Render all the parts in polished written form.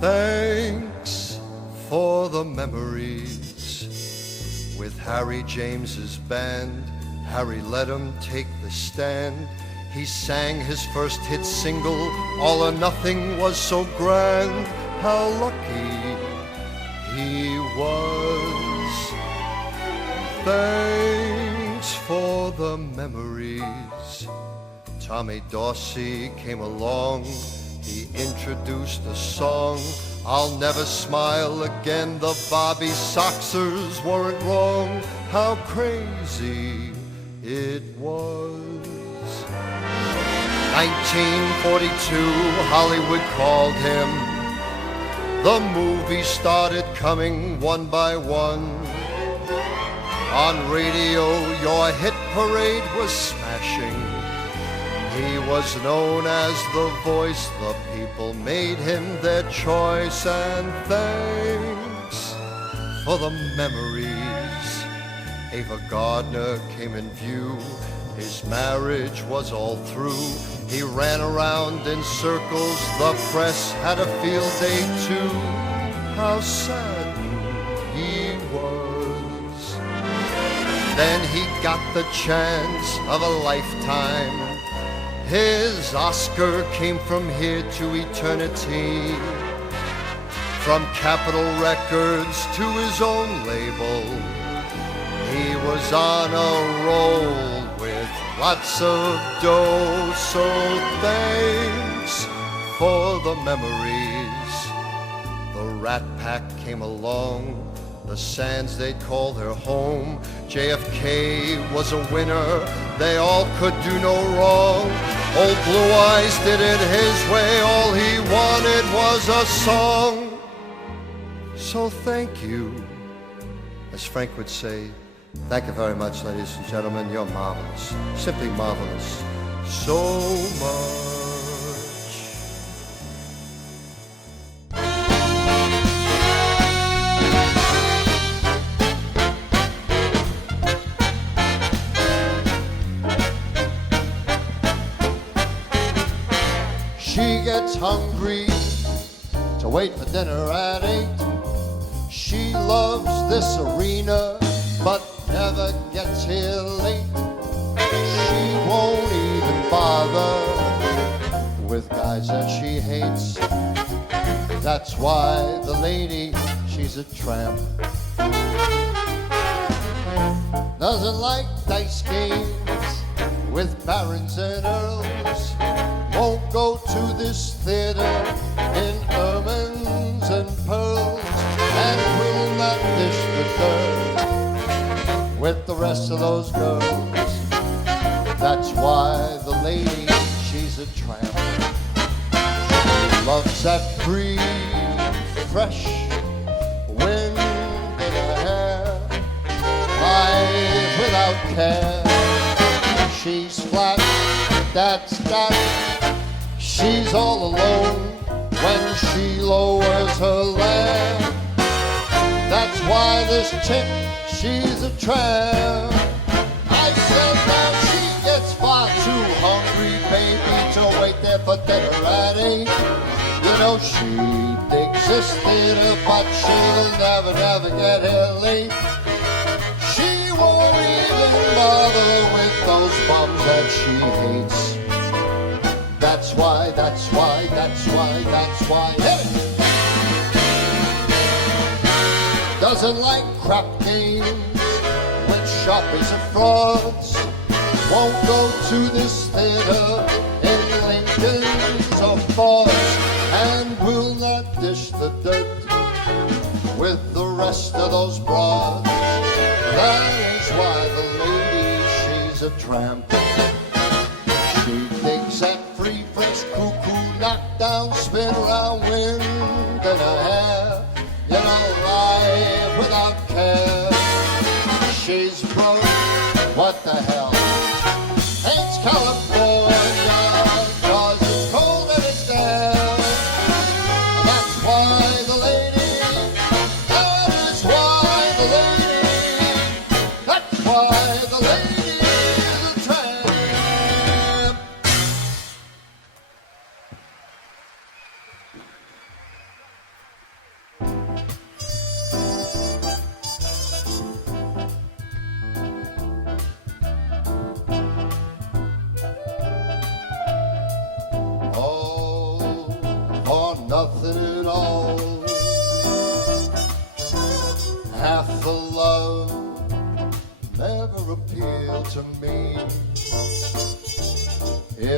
Thanks for the memories with Harry James's band. Harry let him take the stand. He sang his first hit single, All or Nothing was so grand. How lucky he was. Thanks for the memories. Tommy Dorsey came along. He introduced a song, I'll Never Smile Again. The Bobby Soxers weren't wrong. How crazy it was. 1942, Hollywood called him. The movies started coming one by one. On radio, your hit parade was smashing. He was known as the voice, the people made him their choice. And thanks for the memories. Ava Gardner came in view. His marriage was all through. He ran around in circles, the press had a field day too. How saddened he was. Then he got the chance of a lifetime. His Oscar came from here to eternity. From Capitol Records to his own label, he was on a roll with lots of dough. So thanks for the memories. The Rat Pack came along. The Sands, they'd call their home. JFK was a winner. They all could do no wrong. Old Blue Eyes did it his way. All he wanted was a song. So thank you. As Frank would say, thank you very much, ladies and gentlemen. You're marvelous. Simply marvelous. So much. She gets hungry to wait for dinner at 8. She loves this arena, but never gets here late. She won't even bother with guys that she hates. That's why the lady, she's a tramp. Doesn't like dice games with barons and earls. Won't go to this theater in ermines and pearls. And will not dish the dirt with the rest of those girls. That's why the lady, she's a tramp. She loves that free, fresh wind in her hair, life without care. She's flat, that's that. She's all alone when she lowers her lamp. That's why this chick, she's a tramp. I said that she gets far too hungry, baby, to wait there for dinner at 8. You know she digs this theater, but she'll never, never get here late. She won't even bother with those bums that she hates. That's why, that's why, that's why, that's why. Hit it! Doesn't like crap games with sharpies and frauds. Won't go to this theater in Lincolns or Fords. And will not dish the dirt with the rest of those broads. That is why the lady, she's a tramp. She digs that free French cuckoo, knockdown, spin around, wind in her hair. You know, life without care. She's broke, what the hell? Hates California, 'cause it's cold and it's damp. That's why the lady, that is why the lady, that's why the lady is a tramp.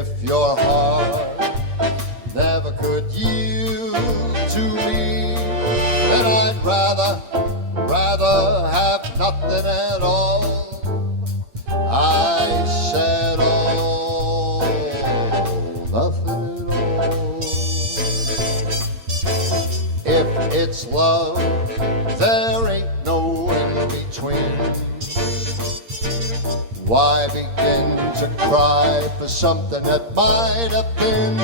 If your heart never could yield to me, then I'd rather have nothing at all. I said, oh, nothing at all. If it's love, there ain't no in between. Why begin to cry for something that might have been?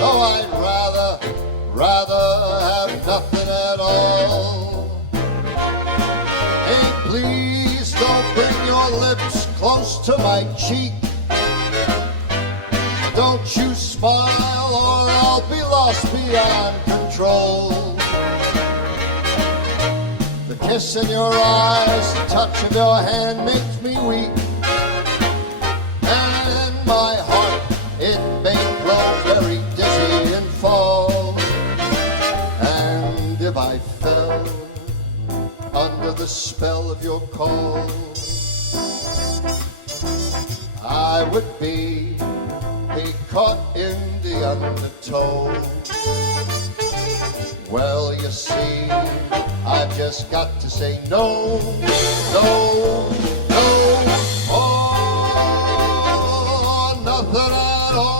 No, I'd rather have nothing at all. Hey, please don't bring your lips close to my cheek. Don't you smile or I'll be lost beyond control. The kiss in your eyes, the touch of your hand makes me weak. And my heart, it may grow very dizzy and fall. And if I fell under the spell of your call, I would be caught in the undertow. Well, you see, I've just got to say no, no, no, oh, nothing at all.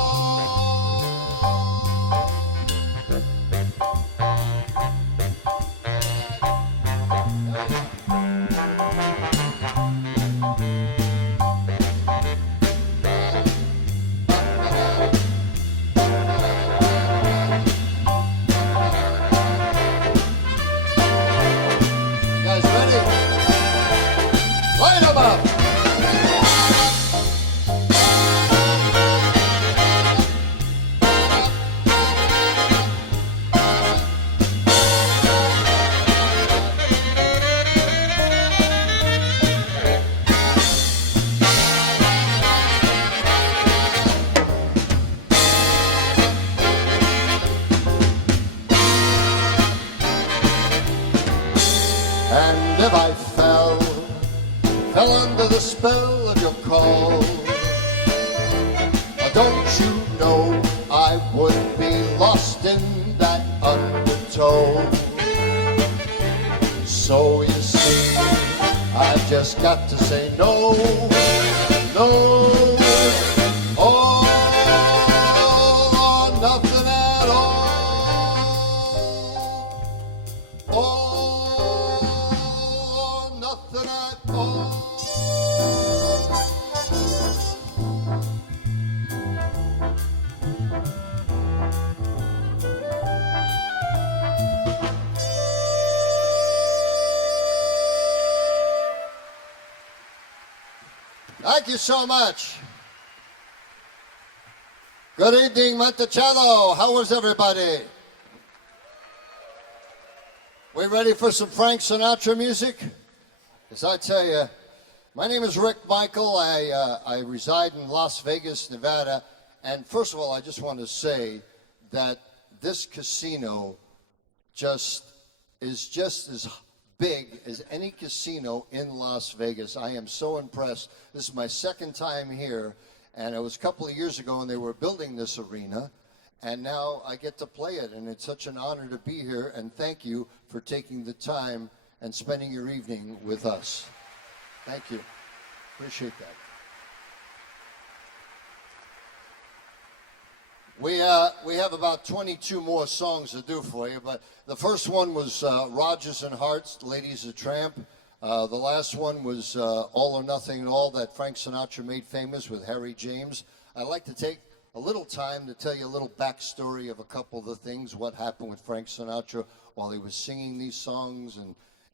And if I fell under the spell of your call, don't you know I would be lost in that undertow? So you see, I've just got to say no, no, oh, nothing at all, oh, nothing at all. Thank you so much. Good evening, Monticello. How was everybody? We ready for some Frank Sinatra music? As I tell you, my name is Rick Michael. I reside in Las Vegas, Nevada. And first of all, I just want to say that this casino is just as big as any casino in Las Vegas. I am so impressed. This is my second time here, and it was a couple of years ago when they were building this arena, and now I get to play it, and it's such an honor to be here, and thank you for taking the time and spending your evening with us. Thank you. Appreciate that. We have about 22 more songs to do for you, but the first one was Rodgers and Hart's Ladies of Tramp. The last one was All or Nothing at All that Frank Sinatra made famous with Harry James. I'd like to take a little time to tell you a little backstory of a couple of the things, what happened with Frank Sinatra while he was singing these songs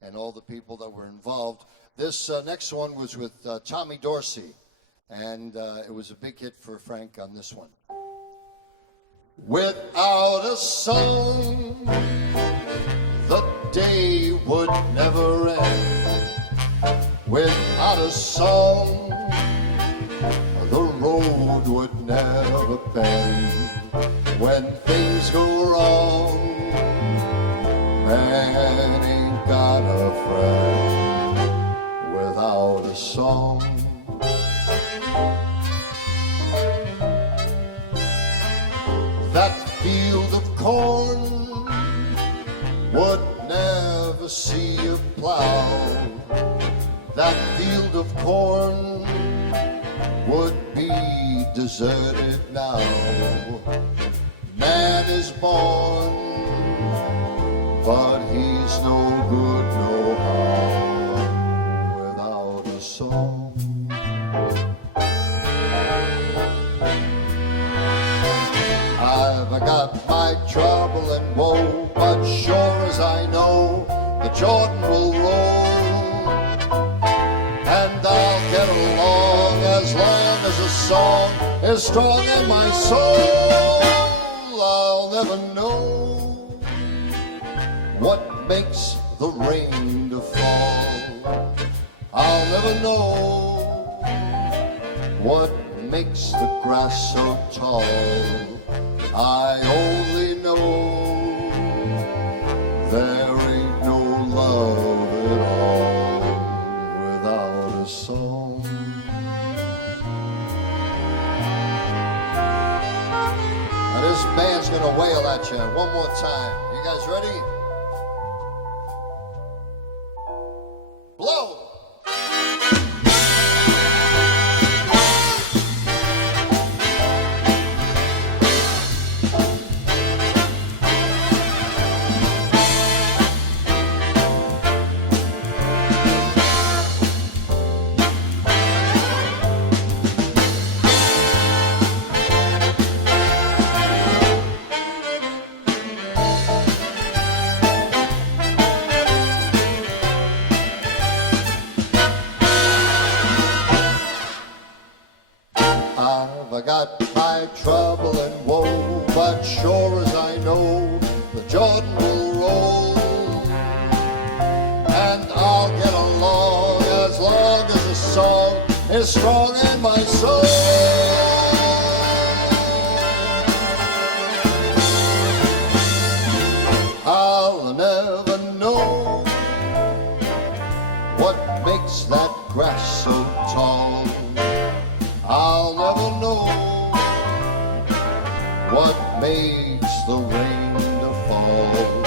and all the people that were involved. This next one was with Tommy Dorsey, and it was a big hit for Frank on this one. Without a song, the day would never end. Without a song, the road would never bend. When things go wrong, man ain't got a friend. Without a song, corn would never see a plow. That field of corn would be deserted now. Man is born, but he's no good no how without a song. I've got my trouble and woe, but sure as I know, the Jordan will roll, and I'll get along as long as a song is strong in my soul. I'll never know what makes the rain to fall. I'll never know what makes the grass so tall. I only know there ain't no love at all without a song. Now this band's gonna wail at you one more time. You guys ready? Blow! I got my trouble and woe, but sure as I know, the Jordan will roll, and I'll get along as long as the song is strong in my soul. I'll never know what makes that grass so tall. I'll never know what makes the rain to fall.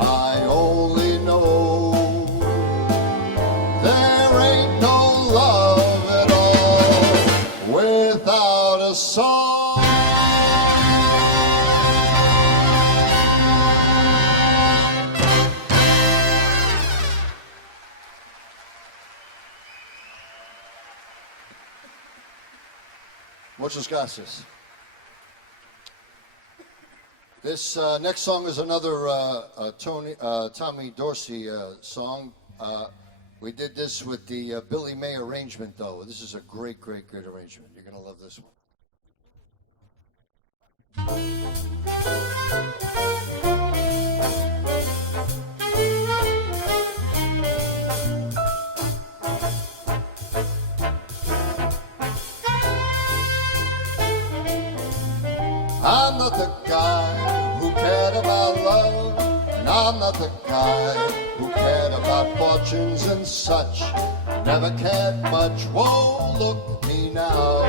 I only know there ain't no love at all without a song. Muchas gracias. This next song is another Tommy Dorsey song. We did this with the Billy May arrangement, though. This is a great, great, great arrangement. You're going to love this one. I'm not the guy who cared about love, and I'm not the guy who cared about fortunes and such. Never cared much, whoa, look at me now.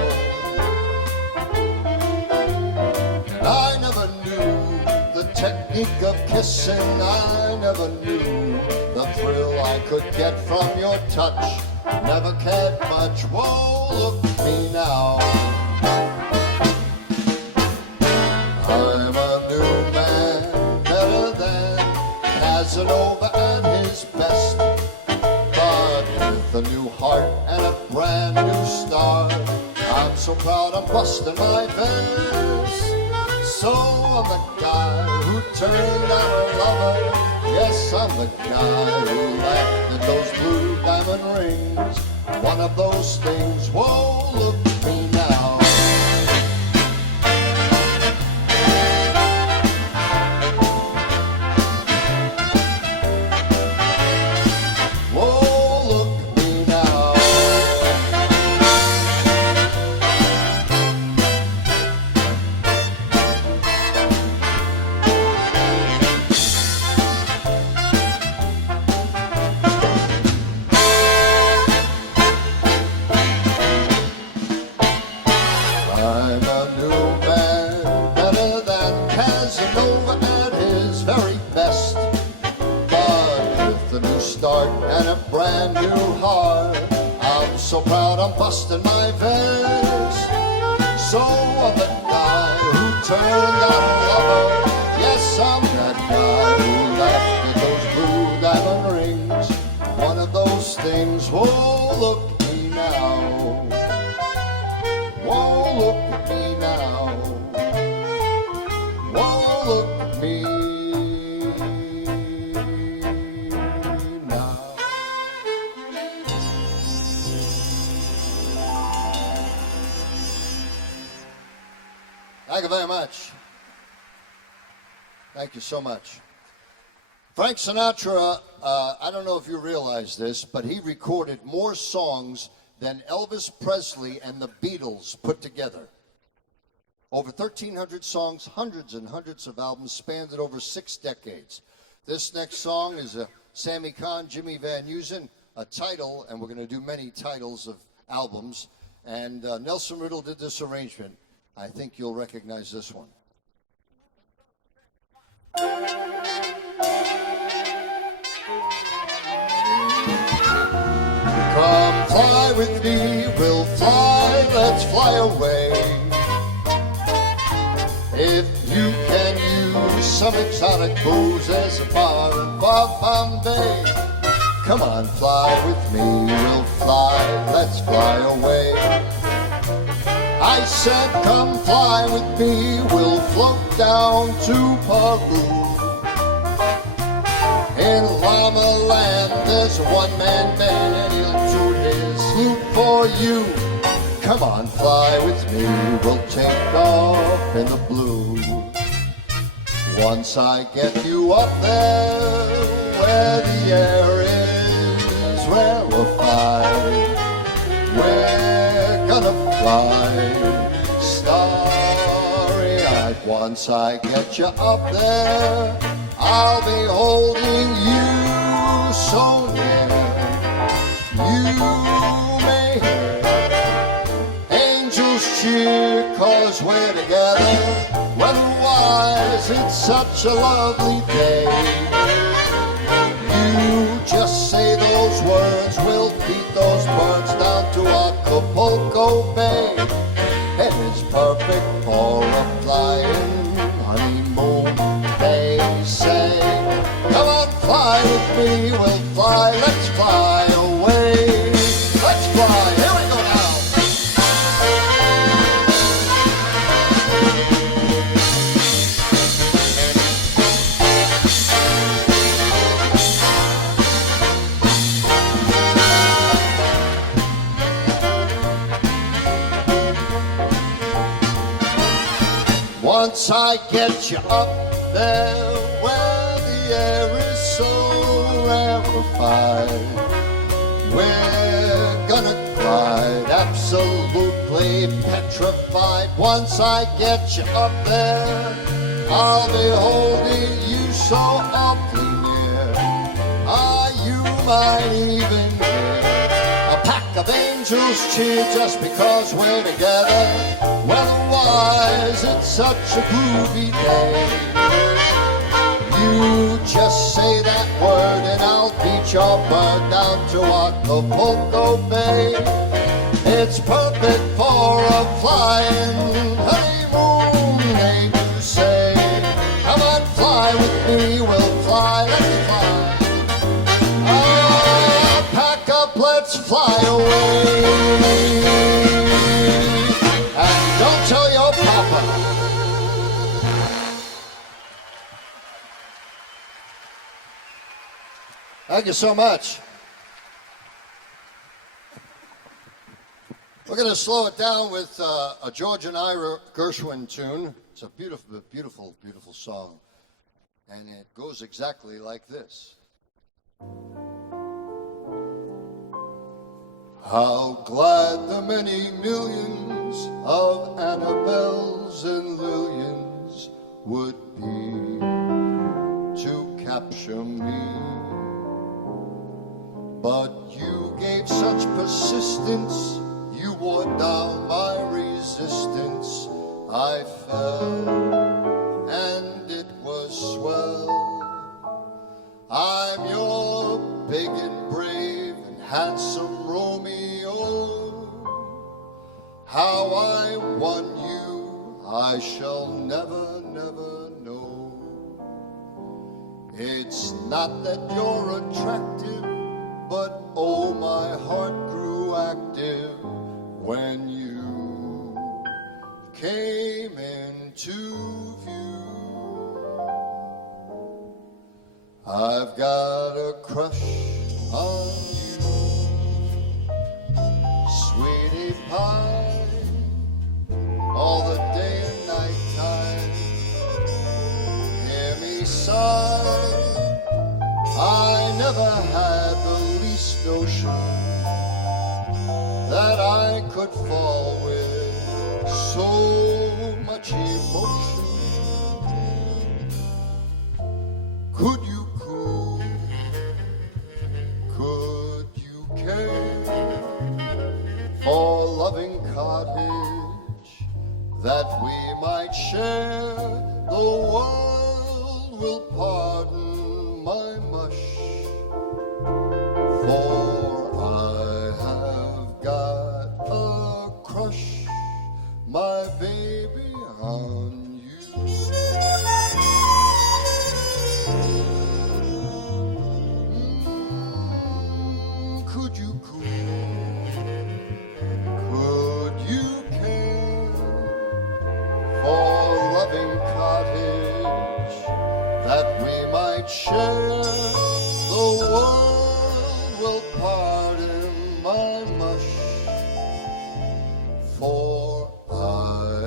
And I never knew the technique of kissing, I never knew the thrill I could get from your touch. Never cared much, whoa, look at me now. I'm a new man, better than Casanova at his best, but with a new heart and a brand new start. I'm so proud I'm busting my vest. So I'm the guy who turned out a lover. Yes, I'm the guy who laughed at those blue diamond rings. One of those things, whoa, look at me now. start and a brand new heart. I'm so proud I'm busting my vest. So I'm the guy who turned out a lover. Yes, I'm that guy who left with those blue diamond rings. One of those things, whoa, look at me now. Whoa, look at me now. Whoa, look at me now. Thank you very much. Thank you so much. Frank Sinatra, I don't know if you realize this, but he recorded more songs than Elvis Presley and the Beatles put together. Over 1,300 songs, hundreds and hundreds of albums, spanned it over 6 decades. This next song is a Sammy Cahn, Jimmy Van Heusen, a title, and we're going to do many titles of albums. And Nelson Riddle did this arrangement. I think you'll recognize this one. Come fly with me, we'll fly, let's fly away. If you can use some exotic booze, there's a bar in Bombay. Come on, fly with me, we'll fly, let's fly away. I said, come fly with me, we'll float down to Peru. In Llama Land, there's a one-man band, and he'll toot his flute for you. Come on, fly with me, we'll take off in the blue. Once I get you up there, where the air is rarefied, we're gonna fly starry-eyed. Once I get you up there, I'll be holding you so near. You may hear angels cheer, 'cause we're together. Weather-wise, it's such a lovely day. You just say those words, we'll beat those birds down to Acapulco Bay. And it's perfect for a flying honeymoon, they say. Come on, fly with me, we'll fly, let's fly away. Let's fly, here we go now. Once I get you up there where the air is so rarefied, we're gonna glide absolutely petrified. Once I get you up there, I'll be holding you so awfully near. Ah, you might even hear a pack of angels cheer just because we're together. Weather-wise, it's such a groovy day. You just say that word and I'll beat your bird down to Acapulco Bay. It's perfect for a flying honeymoon, ain't you say? Come on, fly with me, we'll fly, let's fly. Oh, pack up, let's fly away. And don't tell your papa. Thank you so much. We're going to slow it down with a George and Ira Gershwin tune. It's a beautiful, beautiful, beautiful song. And it goes exactly like this. How glad the many millions of Annabelles and Lillians would be to capture me. But you gave such persistence, you wore down my resistance. I fell, and it was swell. I'm your big and brave and handsome Romeo. How I won you, I shall never, never know. It's not that you're attractive, but oh, my heart grew active when you came into view. I've got a crush on you, sweetie pie, all the day and night time. Hear me sigh, I never had the least notion that I could fall with so much emotion. Could you cool? Could you care for a loving cottage that we might share? The world will pardon my mush, for I have got a crush, my baby, on you. Could you cool? Could you care for a loving cottage that we might share? The world will pardon my mush, for I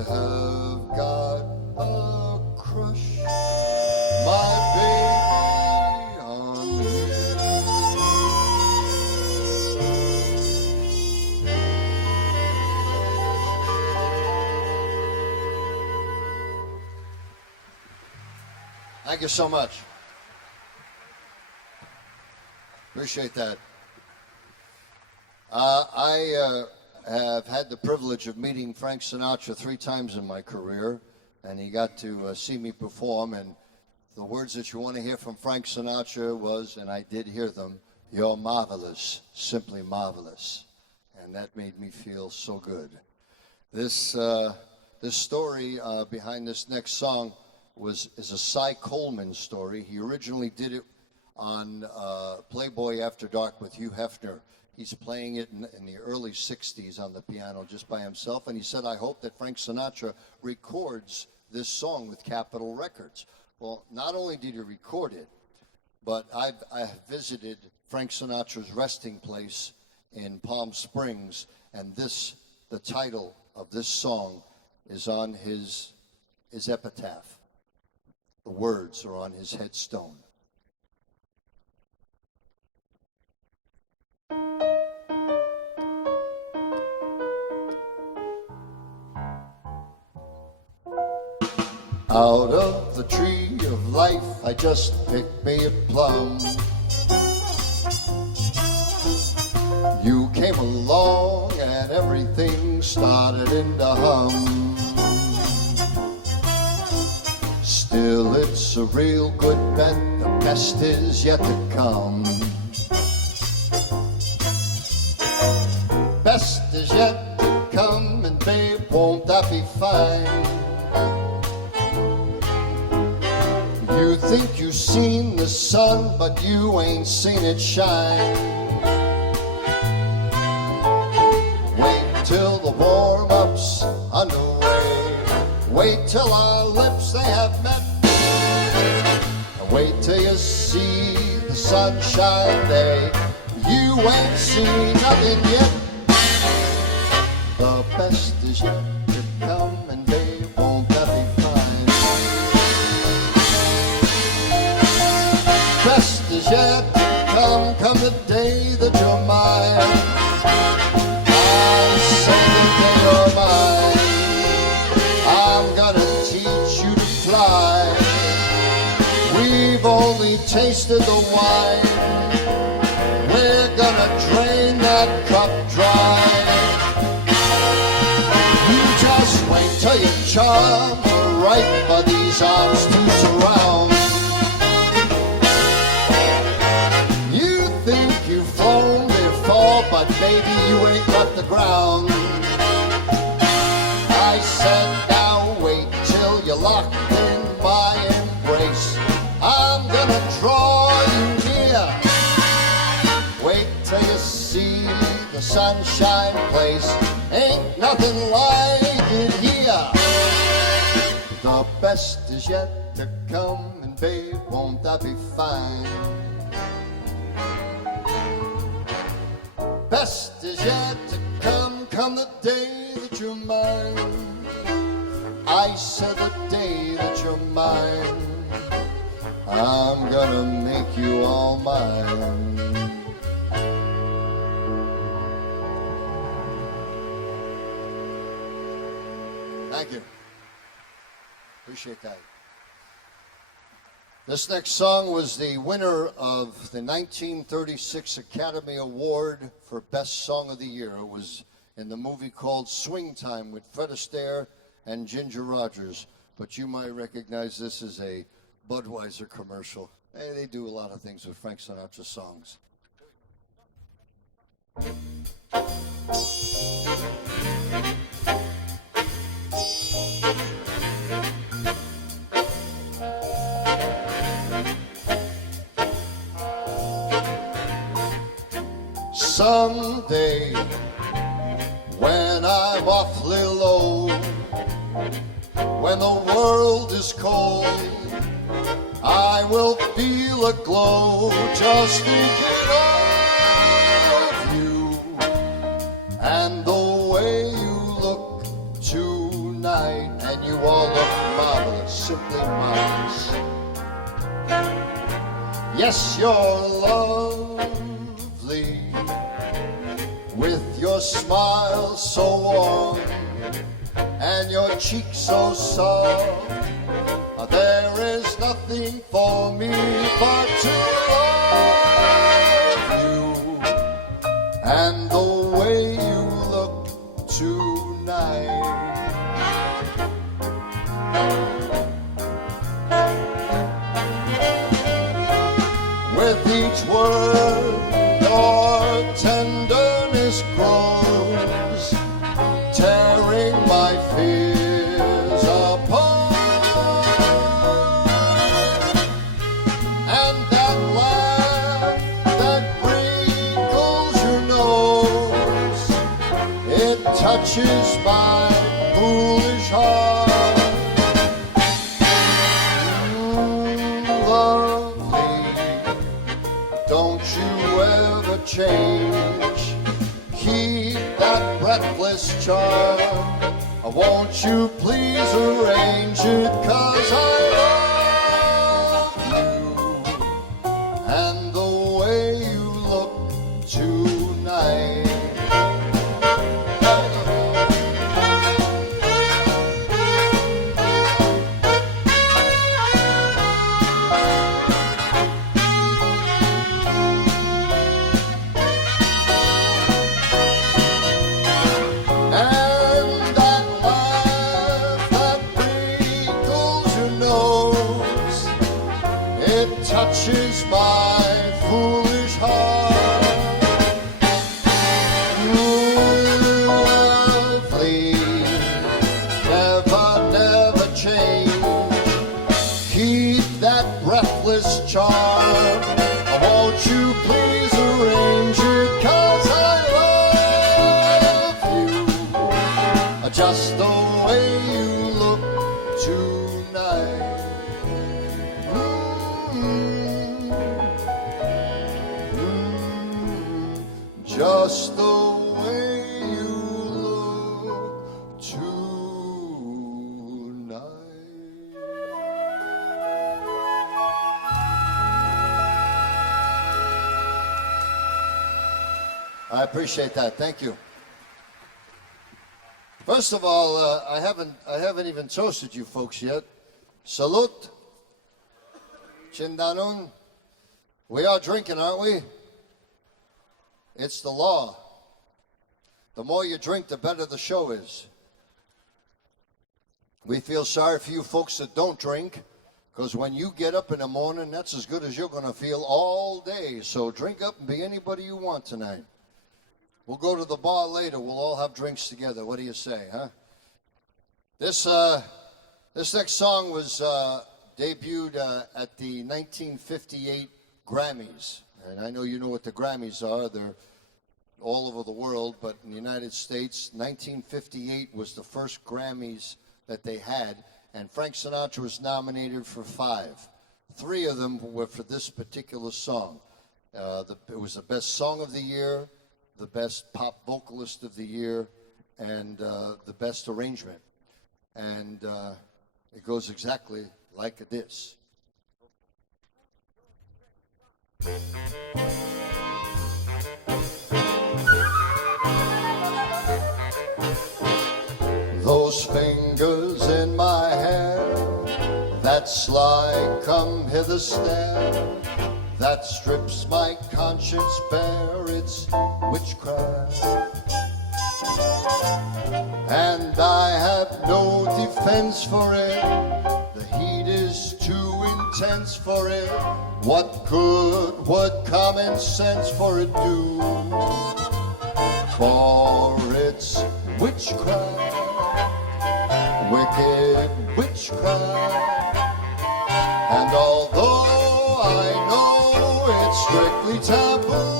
have got a crush, my baby, on you. Thank you so much. Appreciate that. I have had the privilege of meeting Frank Sinatra 3 times in my career, and he got to see me perform, and the words that you want to hear from Frank Sinatra was, and I did hear them, "You're marvelous, simply marvelous." And that made me feel so good. This story behind this next song is a Cy Coleman story. He originally did it on Playboy After Dark with Hugh Hefner. He's playing it in the early 60s on the piano just by himself, and he said, I hope that Frank Sinatra records this song with Capitol Records. Well, not only did he record it, but I visited Frank Sinatra's resting place in Palm Springs, and the title of this song is on his epitaph. The words are on his headstone. Out of the tree of life, I just picked me a plum. You came along and everything started in the hum. Still, it's a real good bet, the best is yet to come. Best is yet to come, and babe, won't that be fine? You think you've seen the sun, but you ain't seen it shine. Wait till the warm-up's underway. Wait till our lips, they have met. Wait till you see the sunshine day. You ain't seen nothing yet. The best is yet to come, and babe, won't that be fine? Best is yet to come the day that you're mine. I'll say the day you're mine. I'm gonna teach you to fly. We've only tasted the wine. We're gonna drain that cup dry. You just wait till your charms are ripe for these arms to surround. You think baby, you ain't left the ground. I said, now wait till you're locked in my embrace. I'm gonna draw you near. Wait till you see the sunshine place. Ain't nothing like it here. The best is yet to come, and babe, won't that be fine? Best is yet to come, come the day that you're mine. I said the day that you're mine, I'm gonna make you all mine. Thank you. Appreciate that. This next song was the winner of the 1936 Academy Award for Best Song of the Year. It was in the movie called Swing Time with Fred Astaire and Ginger Rogers. But you might recognize this as a Budweiser commercial. Hey, they do a lot of things with Frank Sinatra songs. Someday, when I'm awfully low, when the world is cold, I will feel a glow just thinking of you and the way you look tonight. And you all look marvelous, simply marvelous. Yes, you're lovely, with your smile so warm and your cheeks so soft. There is nothing for me but to love you and the way you look tonight. With each word, your tenderness grows, tearing my fears apart. And that laugh that wrinkles your nose, it touches my foolish heart. Don't you ever change, keep that breathless charm. Won't you please arrange it, 'cause I love you and the way you look tonight. Touches my foolish heart. Lovely, never, never change. Keep that breathless charm. Won't you please arrange it, 'cause I love you just the way you look tonight. Just the way you look tonight. I appreciate that. Thank you. First of all, I haven't even toasted you folks yet. Salute. Chindanun. We are drinking, aren't we? It's the law. The more you drink, the better the show is. We feel sorry for you folks that don't drink, because when you get up in the morning, that's as good as you're going to feel all day. So drink up and be anybody you want tonight. We'll go to the bar later. We'll all have drinks together. What do you say, huh? This next song was debuted at the 1958 Grammys. And I know you know what the Grammys are. They're all over the world, but in the United States, 1958 was the first Grammys that they had, and Frank Sinatra was nominated for 5. 3 of them were for this particular song. It was the best song of the year, the best pop vocalist of the year, and the best arrangement. And it goes exactly like this. Those fingers in my hair, that sly come hither stare, that strips my conscience bare, it's witchcraft. And I have no defense for it, the heat is too intense for it. What good would common sense for it do? For it's witchcraft, wicked witchcraft. And although I know it's strictly taboo,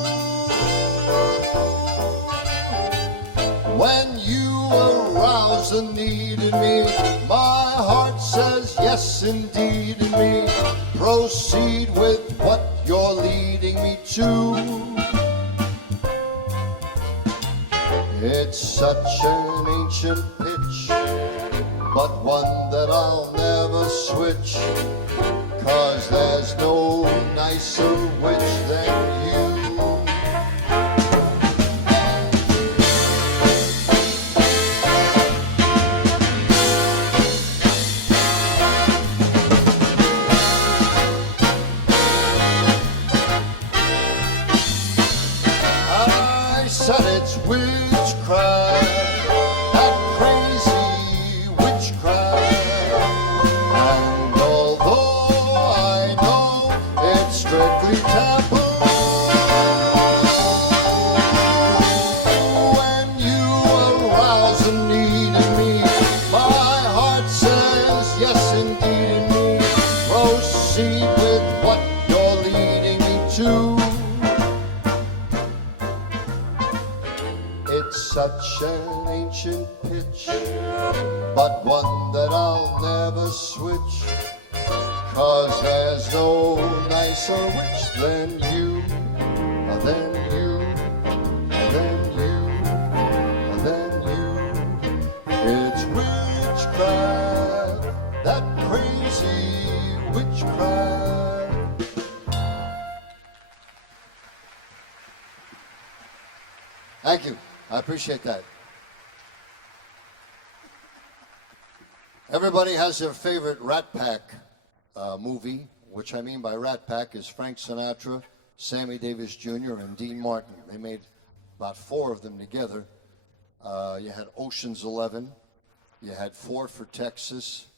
when you arouse the need in me, my heart says yes indeed in me. Proceed with what you're leading me to. It's such an ancient pitch, but one that I'll never switch, 'cause there's no nicer witch than you. I said it's witchcraft, that crazy witchcraft. And although I know it's strictly taboo, when you arouse a need in me, my heart says yes indeed in me. Proceed with what you're leading me to. It's such an ancient pitch, but one that I'll never switch, 'cause there's no nicer witch than you, than you, than you, than you. It's witchcraft, that crazy witchcraft. Thank you. I appreciate that. Everybody has their favorite Rat Pack movie, which I mean by Rat Pack is Frank Sinatra, Sammy Davis Jr., and Dean Martin. They made about 4 of them together. You had Ocean's 11, you had 4 for Texas,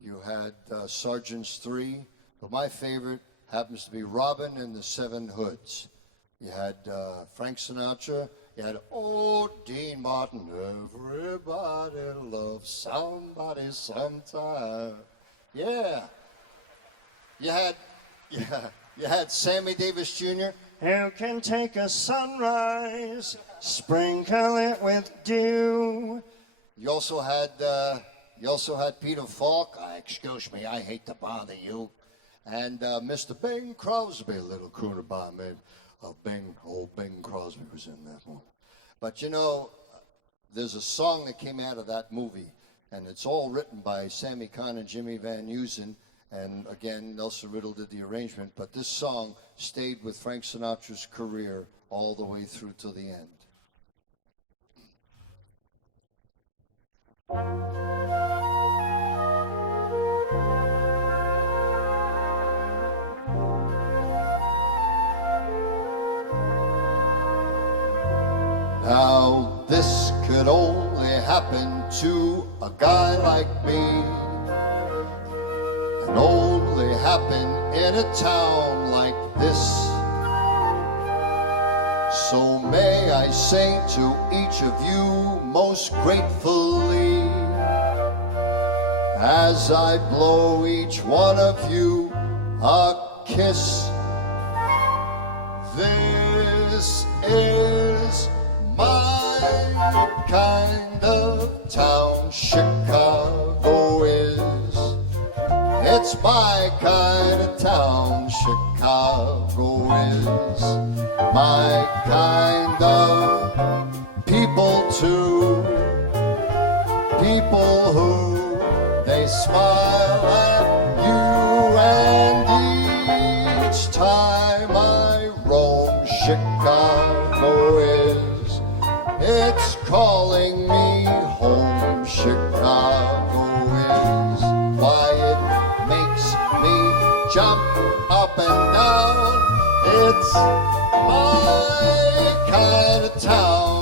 you had Sergeant's 3, but my favorite happens to be Robin and the 7 Hoods. You had Frank Sinatra. You had Dean Martin. Everybody loves somebody sometime. Yeah. You had Sammy Davis Jr. You can take a sunrise, sprinkle it with dew. You also had Peter Falk. Excuse me, I hate to bother you. And Mr. Bing Crosby, little crooner barmaid. Old Bing Crosby was in that one. But you know, there's a song that came out of that movie, and it's all written by Sammy Cahn and Jimmy Van Heusen, and again, Nelson Riddle did the arrangement, but this song stayed with Frank Sinatra's career all the way through to the end. Now this could only happen to a guy like me, and only happen in a town like this. So may I say to each of you most gratefully, as I blow each one of you a kiss, this is my kind of town, Chicago is. It's my kind of town, Chicago is. My kind of people too, people who they smile at you, and each time I roam, Chicago is. It's calling me home, Chicago is. Why it makes me jump up and down. It's my kind of town.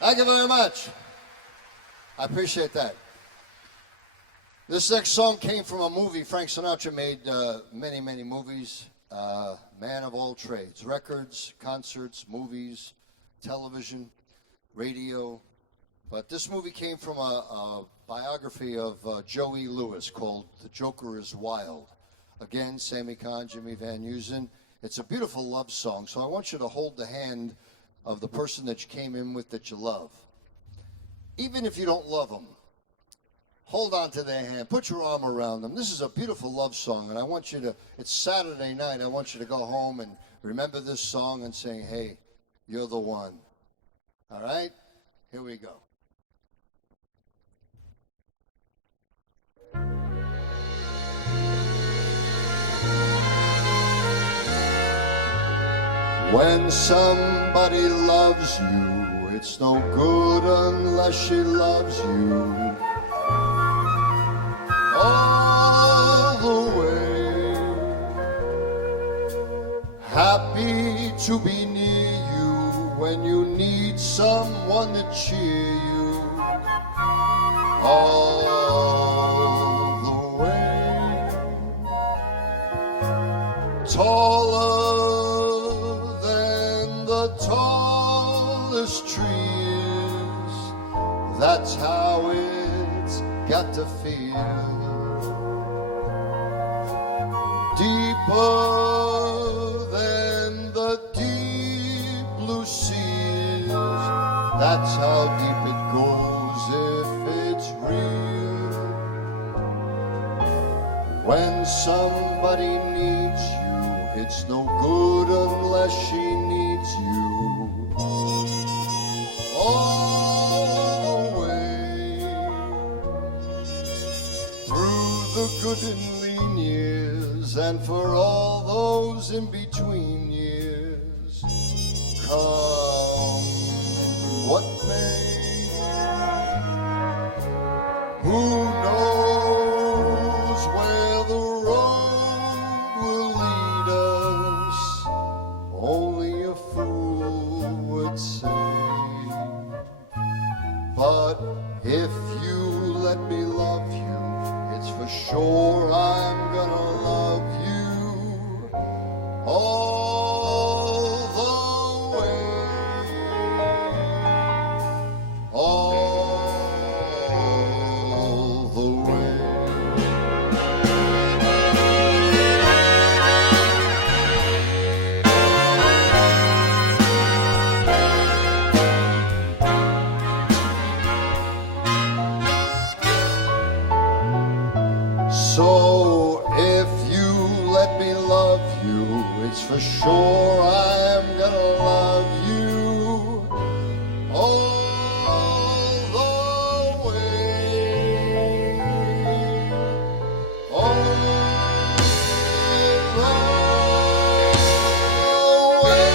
Thank you very much. I appreciate that. This next song came from a movie. Frank Sinatra made many, many movies. Man of all trades. Records, concerts, movies, television, radio. But this movie came from a biography of Joey Lewis called The Joker is Wild. Again, Sammy Kahn, Jimmy Van Heusen. It's a beautiful love song, so I want you to hold the hand of the person that you came in with that you love. Even if you don't love them, hold on to their hand, put your arm around them. This is a beautiful love song, and I want you to, it's Saturday night, I want you to go home and remember this song and say, hey, you're the one. All right? Here we go. When somebody loves you, it's no good unless she loves you all the way. Happy to be near you when you need someone to cheer you all the way. Taller tallest trees, that's how it's got to feel. Deeper than the deep blue seas, that's how deep it goes if it's real. When somebody needs you, it's no good unless she needs you all the way. Through the good and lean years, and for all those in between years, come what may. Who knows where the road will lead us? Only a fool would say. But if you let me love you, it's for sure I'm gonna love you all the way. All the way. So if you let me love you, it's for sure I'm gonna love you all the way. All the way.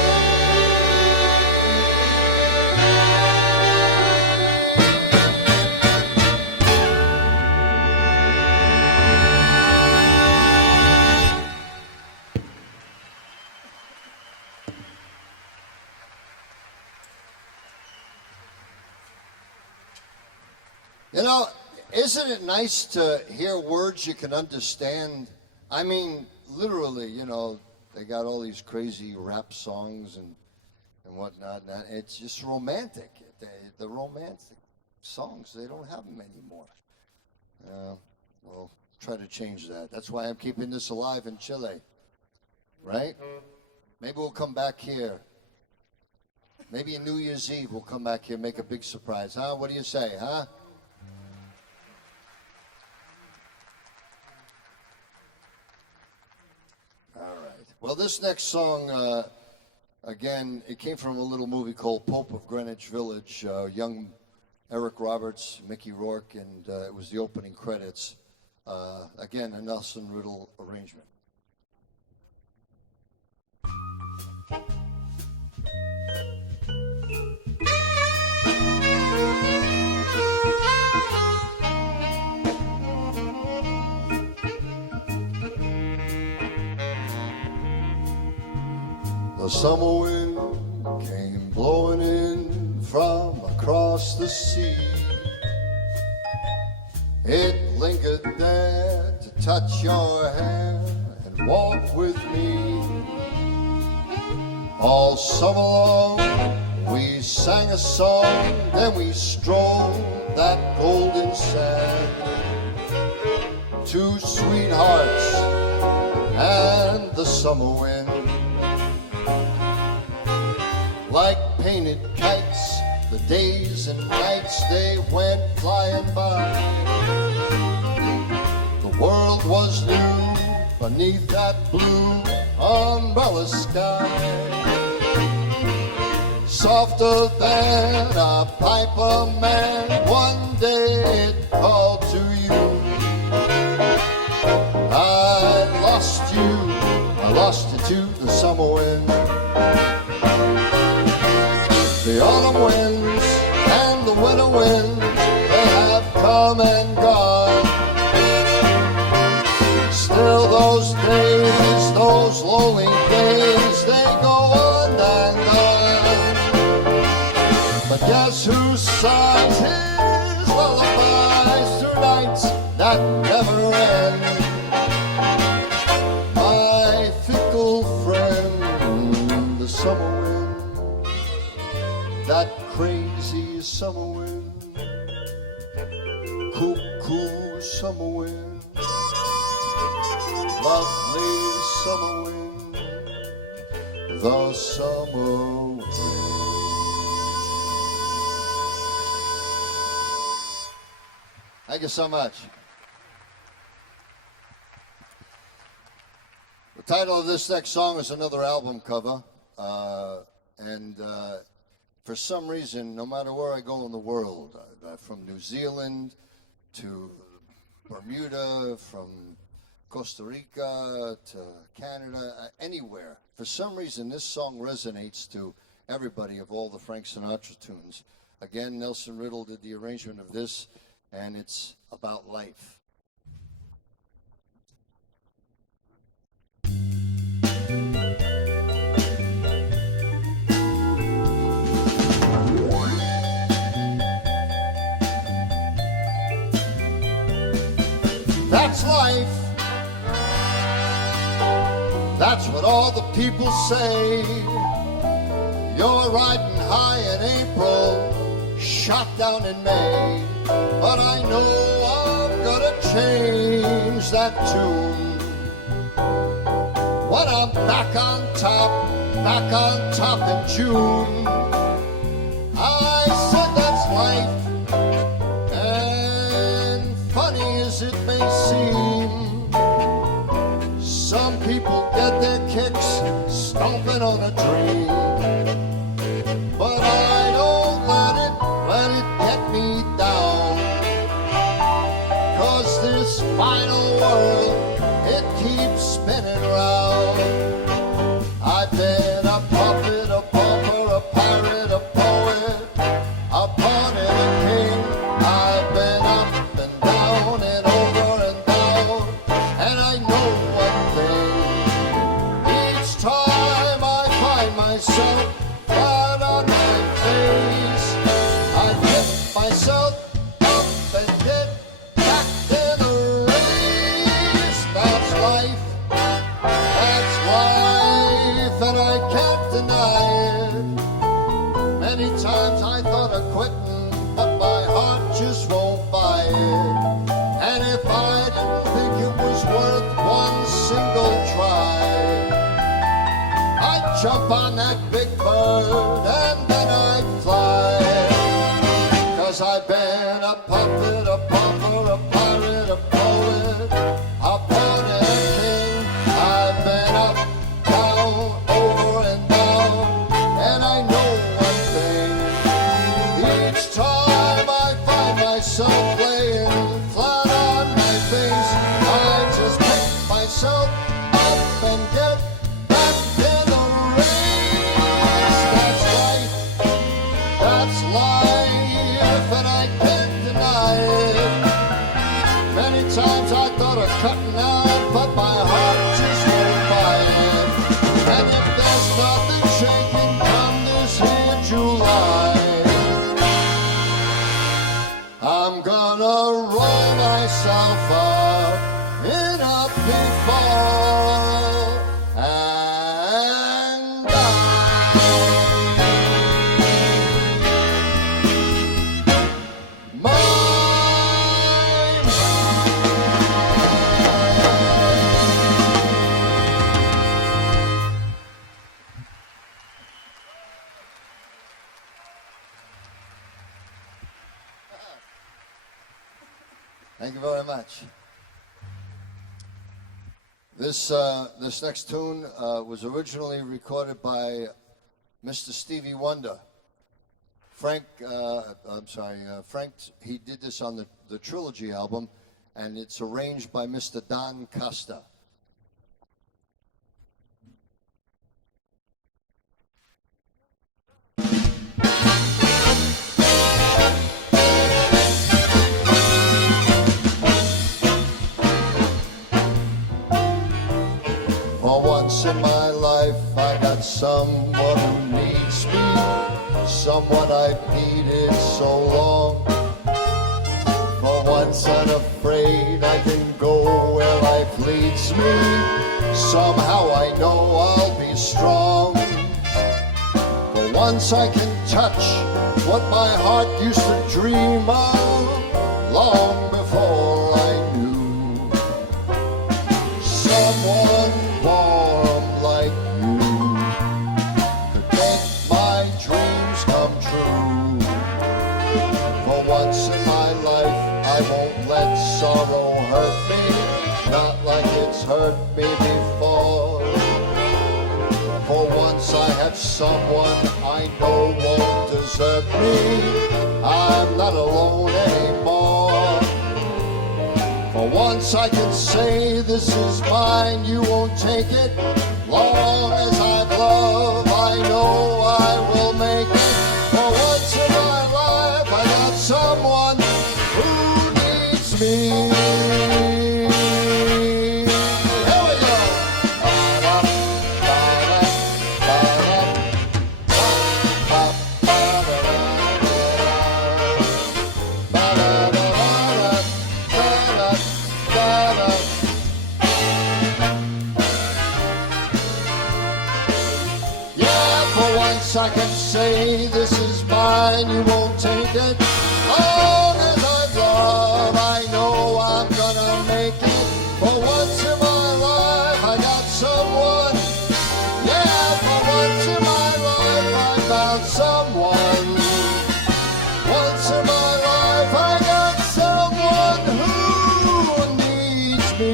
You know, isn't it nice to hear words you can understand? I mean, literally, you know, they got all these crazy rap songs and whatnot. And it's just romantic. The romantic songs, they don't have them anymore. Well, try to change that. That's why I'm keeping this alive in Chile, right? Maybe we'll come back here. Maybe on New Year's Eve we'll come back here and make a big surprise, huh? What do you say, huh? Well, this next song, again, it came from a little movie called Pope of Greenwich Village. Young Eric Roberts, Mickey Rourke, and it was the opening credits. Again, a Nelson Riddle arrangement. The summer wind came blowing in from across the sea. It lingered there to touch your hair and walk with me. All summer long we sang a song, then we strolled that golden sand. Two sweethearts and the summer wind. Like painted kites, the days and nights they went flying by. The world was new beneath that blue umbrella sky. Softer than a piper man, one day it called to you. I lost you to the summer wind. The autumn winds and the winter winds, they have come and gone. Still those days, those lonely days, they go on and on. But guess who sings his lullabies through nights that never end? My fickle friend, the summer wind. That crazy summer wind, cuckoo summer wind, lovely summer wind, the summer wind. Thank you so much. The title of this next song is another album cover, for some reason, no matter where I go in the world, from New Zealand to Bermuda, from Costa Rica to Canada, anywhere, for some reason this song resonates to everybody of all the Frank Sinatra tunes. Again, Nelson Riddle did the arrangement of this, and it's about life. people say you're riding high in April, shot down in May. But I know I'm gonna change that tune when I'm back on top in June. I said that's life, and funny as it may seem, some people get their kicks stomping on a dream. But I don't let it get me down, 'cause this final world, it keeps spinning round. I've been a puppet, a pauper, a pirate, a poet, a pawn and a king. I've been up and down and over and down, and I know one thing. Each time I find myself flat on my face, I pick myself up and get back in the race. That's life, and I can't deny it. Many times I thought of quitting, but my heart just won't buy it. And if I didn't think it was worth one single try, I'd jump on that big bird and then I'd fly. 'Cause I've been a puppet, a pauper, a pirate, a poet, a pawn and a king. I've been up, down, over and down, and I know one thing. Each time I find myself laying flat on my face, I just pick myself up and get back in the race. That's right, that's life, and I can't deny it. Many times I thought of cutting out, but my heart just won't buy it. And if there's nothing shaking come this here July, I'm gonna roll myself up in a big ball and die. Thank you very much. This next tune was originally recorded by Mr. Stevie Wonder. Frank, he did this on the Trilogy album, and it's arranged by Mr. Don Costa. For once in my life, I got someone who needs me, someone I've needed so long. For once unafraid, I can go where life leads me. Somehow I know I'll be strong. For once I can touch what my heart used to dream of long before I knew someone warm like you could make my dreams come true. For once in my life, I won't let sorrow hurt me, not like it's hurt me before. For once I have someone I know won't desert me. I'm not alone anymore. For once I can say this is mine, you won't take it. Long as I've love, I know I will make it. For once in my life, I got someone who needs me. Here we go. this is mine, you won't take it. Long as I love, I know I'm gonna make it. For once in my life, I got someone. Yeah, for once in my life, I found someone. Once in my life, I got someone who needs me.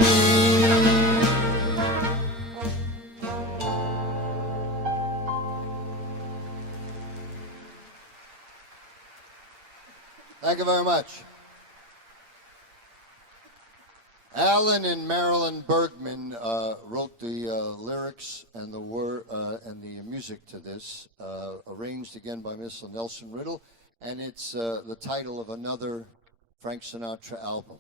Thank you very much. Alan and Marilyn Bergman wrote the lyrics and the and the music to this, arranged again by Mr. Nelson Riddle, and it's the title of another Frank Sinatra album.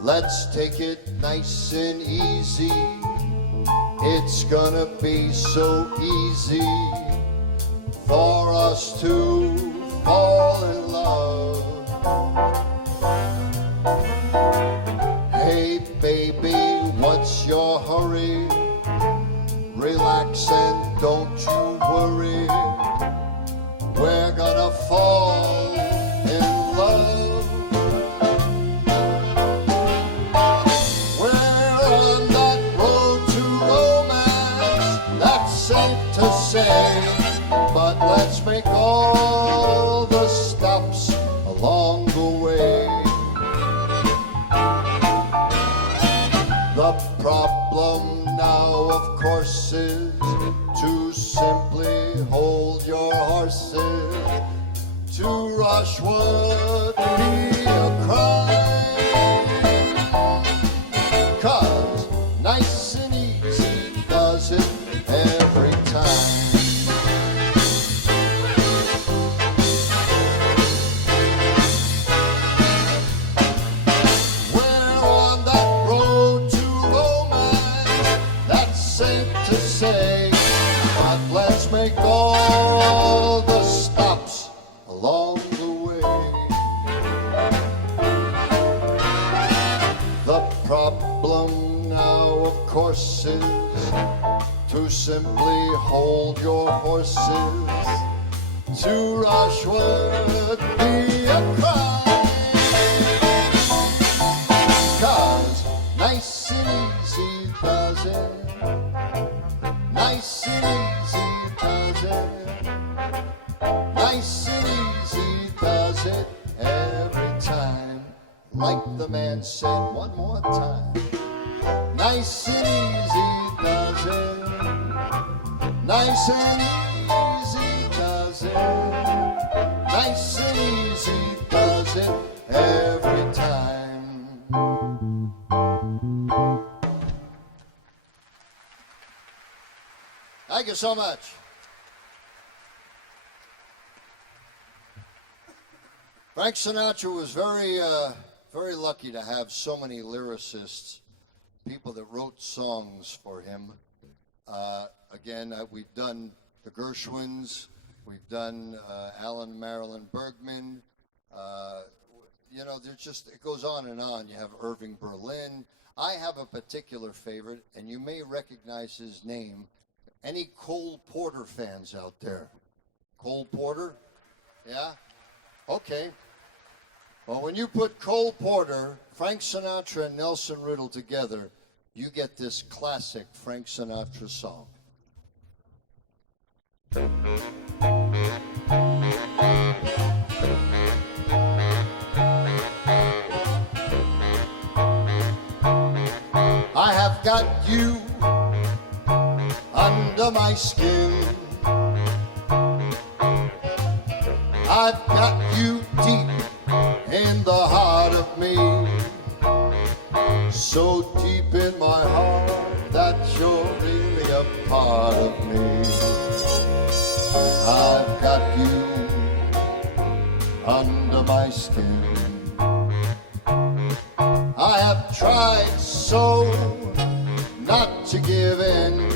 Let's take it nice and easy. It's gonna be so easy for us to fall in love. Hey baby, what's your hurry? Relax and don't you worry. We're gonna fall in love. To say, but let's make all the stops along the way. The problem now, of course, is to simply hold your horses. To rush would be a crime, 'cause nice and easy does it every time. We're on that road to romance, that's safe to say, but let's make all the stops along the way. The problem now, of course, is to simply hold your horses. To rush would be a crime, 'cause nice and easy does it. Nice and easy does it. Nice and easy does it every time. Like the man said one more time. Nice and easy does it. Nice and easy does it. Nice and easy does it every time. Thank you so much. Frank Sinatra was very lucky to have so many lyricists, people that wrote songs for him. Again, we've done the Gershwins, we've done Alan and Marilyn Bergman. You know, there's just, it goes on and on. You have Irving Berlin. I have a particular favorite, and you may recognize his name. Any Cole Porter fans out there? Cole Porter? Yeah? Okay. Well, when you put Cole Porter, Frank Sinatra, and Nelson Riddle together, you get this classic Frank Sinatra song. I have got you under my skin. I've got you deep in the heart of me, so deep in my heart that you're really a part of me. I've got you under my skin. I have tried so not to give in.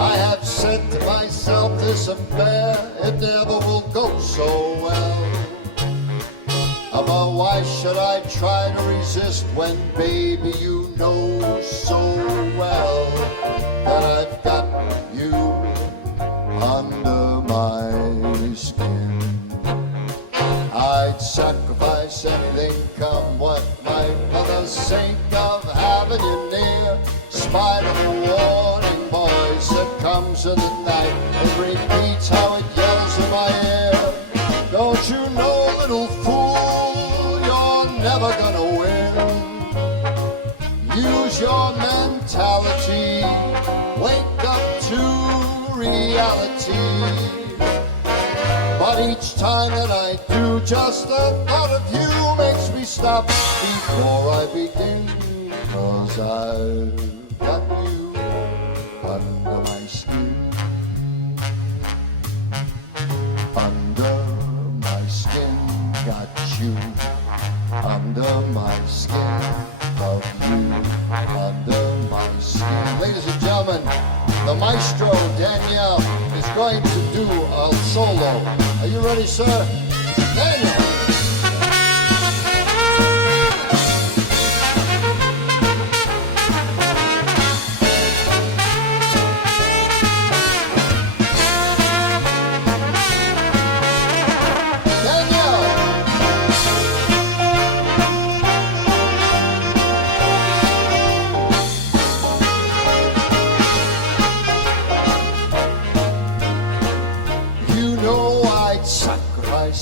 I have said to myself, this affair, it never will go so well. why should I try to resist when, baby, you know so well that I've got you under my skin. I'd sacrifice anything, come what might, for the sake of having you near. Spite of the warning voice that comes in the night, it repeats how it yells in my ear. Don't you know, little fool, you're never gonna win. Use your mentality, wake up to reality. But each time that I do, just the thought of you makes me stop before I begin. 'Cause I've got you under my skin. Under my skin, got you under my skin. Love you under my skin. Ladies and gentlemen, the maestro Daniel is going to do a solo. Are you ready, sir? Daniel.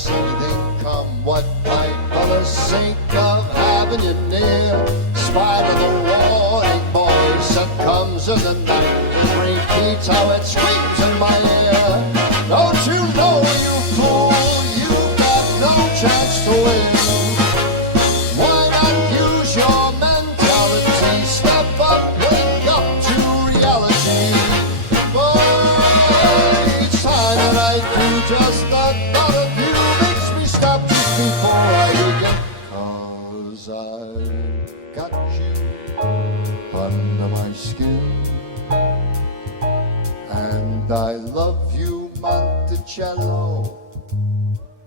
Anything come what might, for the sake of having you near. Spite of the warning voice that comes in the night, it repeats how it screams in my ear. Don't you know, you fool, you've got no chance to win. Why not use your mentality? Step up, wake up to reality. For each time that I do, just the thought of stop just before I begin. 'Cause I've got you under my skin. And I love you, Monticello,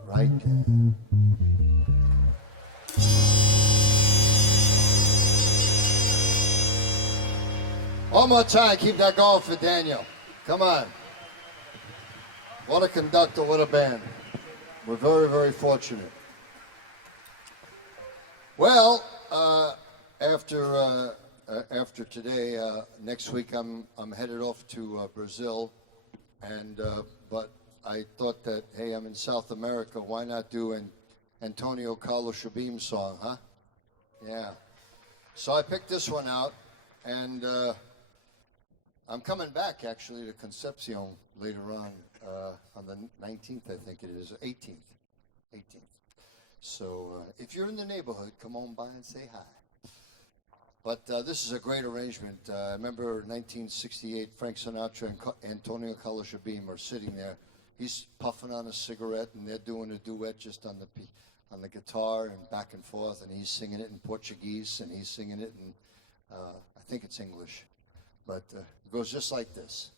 right there. One more time, keep that going for Daniel. Come on. What a conductor, what a band. We're very, very fortunate. Well, after today, next week I'm headed off to Brazil, and but I thought that, hey, I'm in South America. Why not do an Antonio Carlos Jobim song, huh? Yeah. So I picked this one out, and I'm coming back actually to Concepcion later on the 19th, I think it is, 18th. So if you're in the neighborhood, come on by and say hi. But this is a great arrangement. I remember 1968, Frank Sinatra and Antonio Carlos Jobim are sitting there. He's puffing on a cigarette, and they're doing a duet just on the guitar and back and forth, and he's singing it in Portuguese, and he's singing it in, I think it's English. But it goes just like this.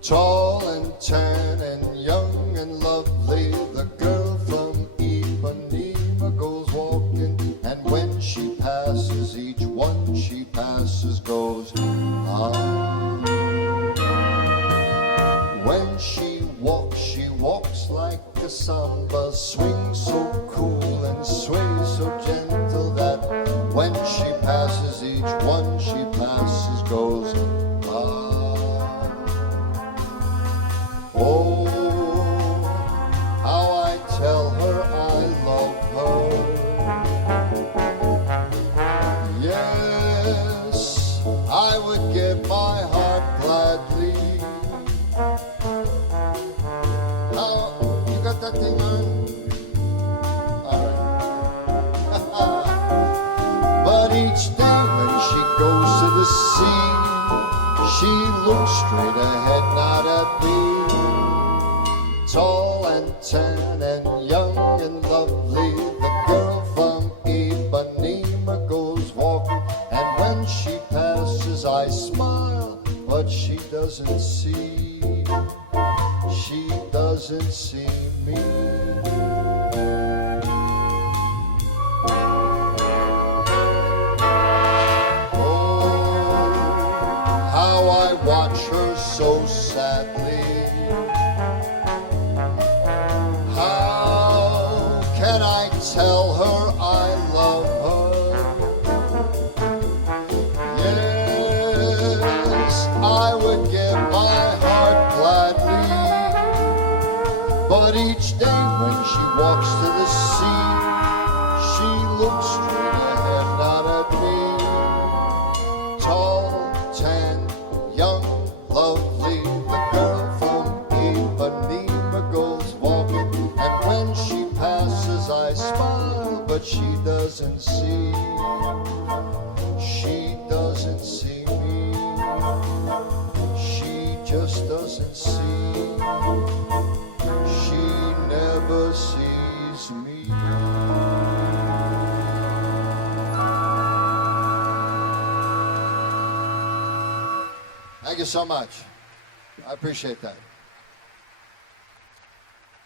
Tall and tan and young and lovely, the girl from Ipanema goes walking, and when she passes, each one she passes goes, ah. When she walks like a samba, swings so cool and sways so gentle that when she passes, each one she passes goes, ah. Oh, how I tell her I love her. Yes, I would give my heart gladly. Now, you got that thing on? All right. But each day when she goes to the sea, looked straight ahead, not at me. Tall and tan and young and lovely, the girl from Ipanema goes walking, and when she passes I smile, but she doesn't see. She doesn't see me. Watch her so sadly. How can I tell her I love her? Yes, I would give my heart gladly, but each day when she walks to the sea, she looks straight ahead, not at me. Tall, tan, young, lovely, the girl from Ipanema goes walking, and when she passes I smile, but she doesn't see. She doesn't see me. She just doesn't see. She never sees me. Thank you so much. I appreciate that.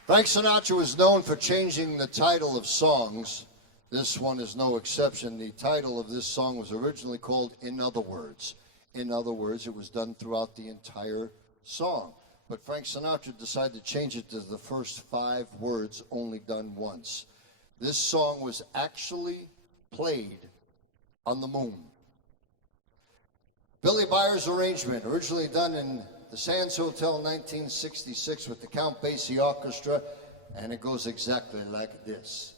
Frank Sinatra was known for changing the title of songs. This one is no exception. The title of this song was originally called In Other Words. In other words, it was done throughout the entire song. But Frank Sinatra decided to change it to the first 5 words, only done once. This song was actually played on the moon. Billy Byers' arrangement, originally done in the Sands Hotel in 1966 with the Count Basie Orchestra, and it goes exactly like this.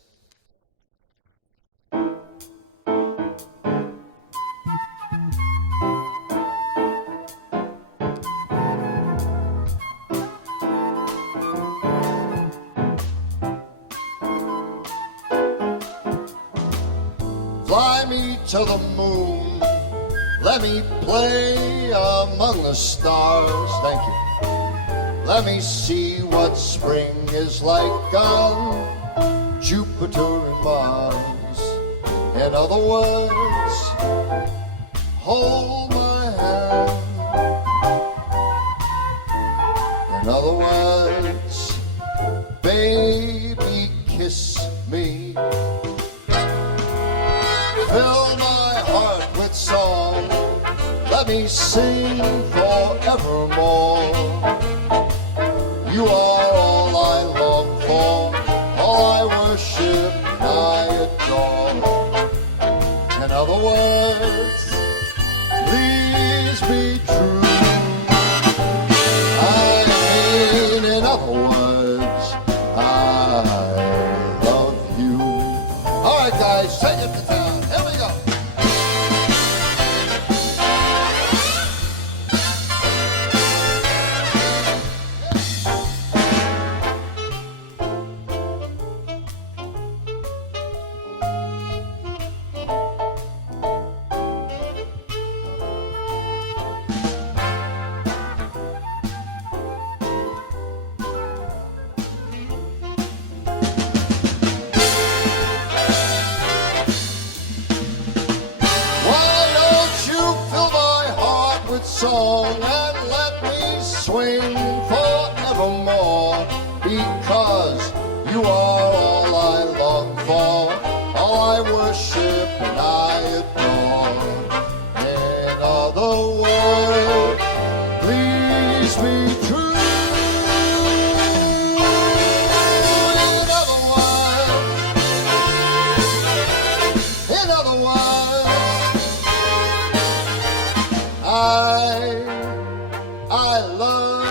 Fly me to the moon, let me play among the stars. Thank you. Let me see what spring is like on Jupiter and Mars. In other words, hold my hand. In other words, baby, kiss me. Fill my heart with song, let me sing forevermore. You are all I long for, all I worship and I adore. In other words, please be true. I mean, in other words, I love you. All right, guys, take it to town. Here we go. Song and let me swing forevermore, because you are all I long for, all I worship and I adore. In other words, please be true. In other words, I love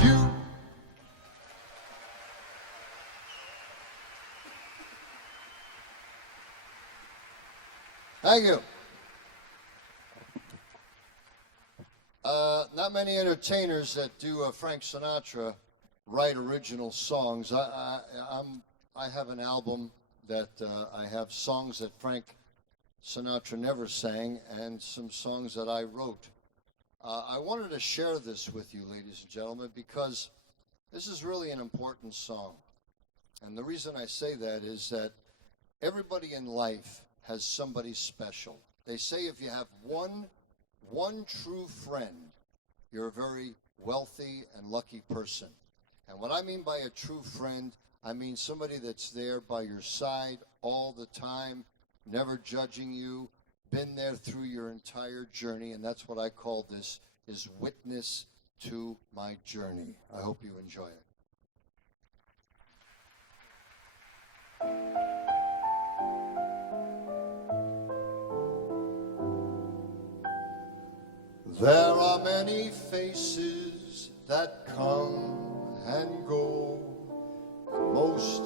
you. Thank you. Not many entertainers that do Frank Sinatra write original songs. I have an album that I have songs that Frank Sinatra never sang and some songs that I wrote. I wanted to share this with you, ladies and gentlemen, because this is really an important song. And the reason I say that is that everybody in life has somebody special. They say if you have one true friend, you're a very wealthy and lucky person. And what I mean by a true friend, I mean somebody that's there by your side all the time, never judging you, been there through your entire journey, and that's what I call this, is witness to my journey. I hope you enjoy it. There are many faces that come and go, and most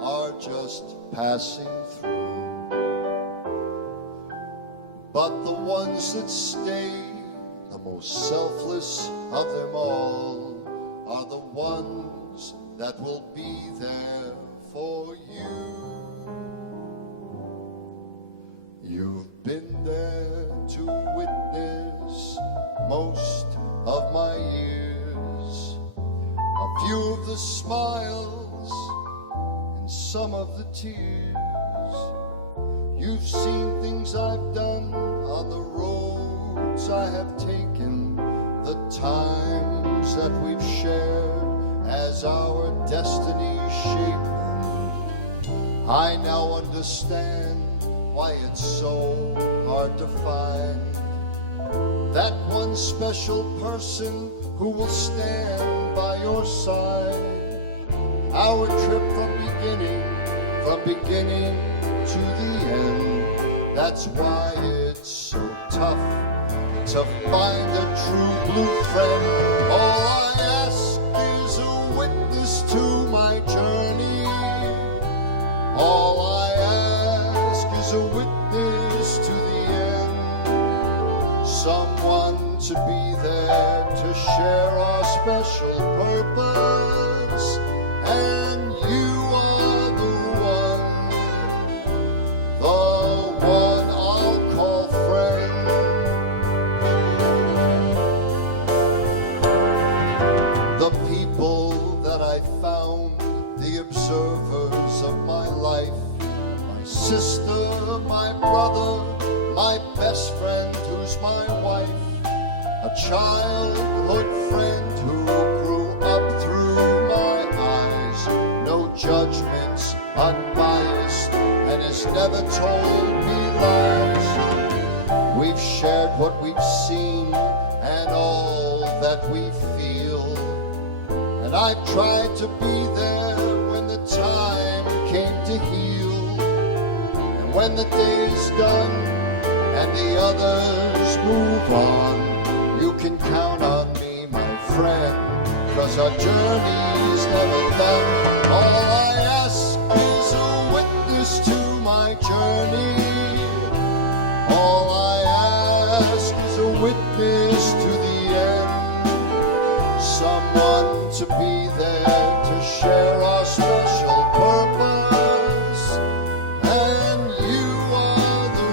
are just passing through. But the ones that stay, the most selfless of them all, are the ones that will be there for you. You've been there to witness most of my years, a few of the smiles and some of the tears. You've seen things I've done on the roads I have taken, the times that we've shared as our destiny shapen. I now understand why it's so hard to find that one special person who will stand by your side. Our trip from beginning to the end. That's why it's so tough to find a true blue friend. All I ask is a witness to my journey. All I ask is a witness to the end. Someone to be there to share our special purpose. And you are the one I'll call friend. The people that I found, the observers of my life, my sister, my brother, my best friend who's my wife, a childhood friend who grew up through my eyes, no judgments, unbiased, and has never told me lies. We've shared what we've seen and all that we feel, and I've tried to be there when the time came to heal. And when the day's done and the others move on, you can count on me, my friend, 'cause our journey's never done. All I ask is a witness to my journey. All I ask is a witness to the end. Someone to be there to share our special purpose. And you are the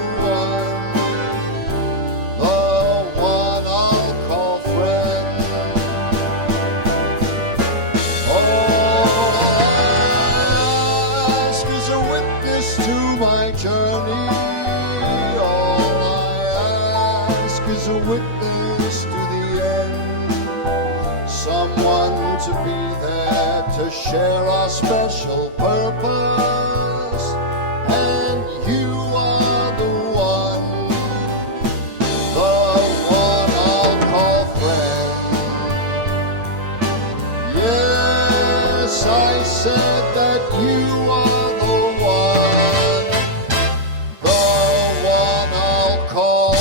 one I'll call friend. All I ask is a witness to my journey. All I ask is a witness to the end. Someone to be there to share our special purpose. And you are the one I'll call friend. Yes, I said that you are the one I'll call friend.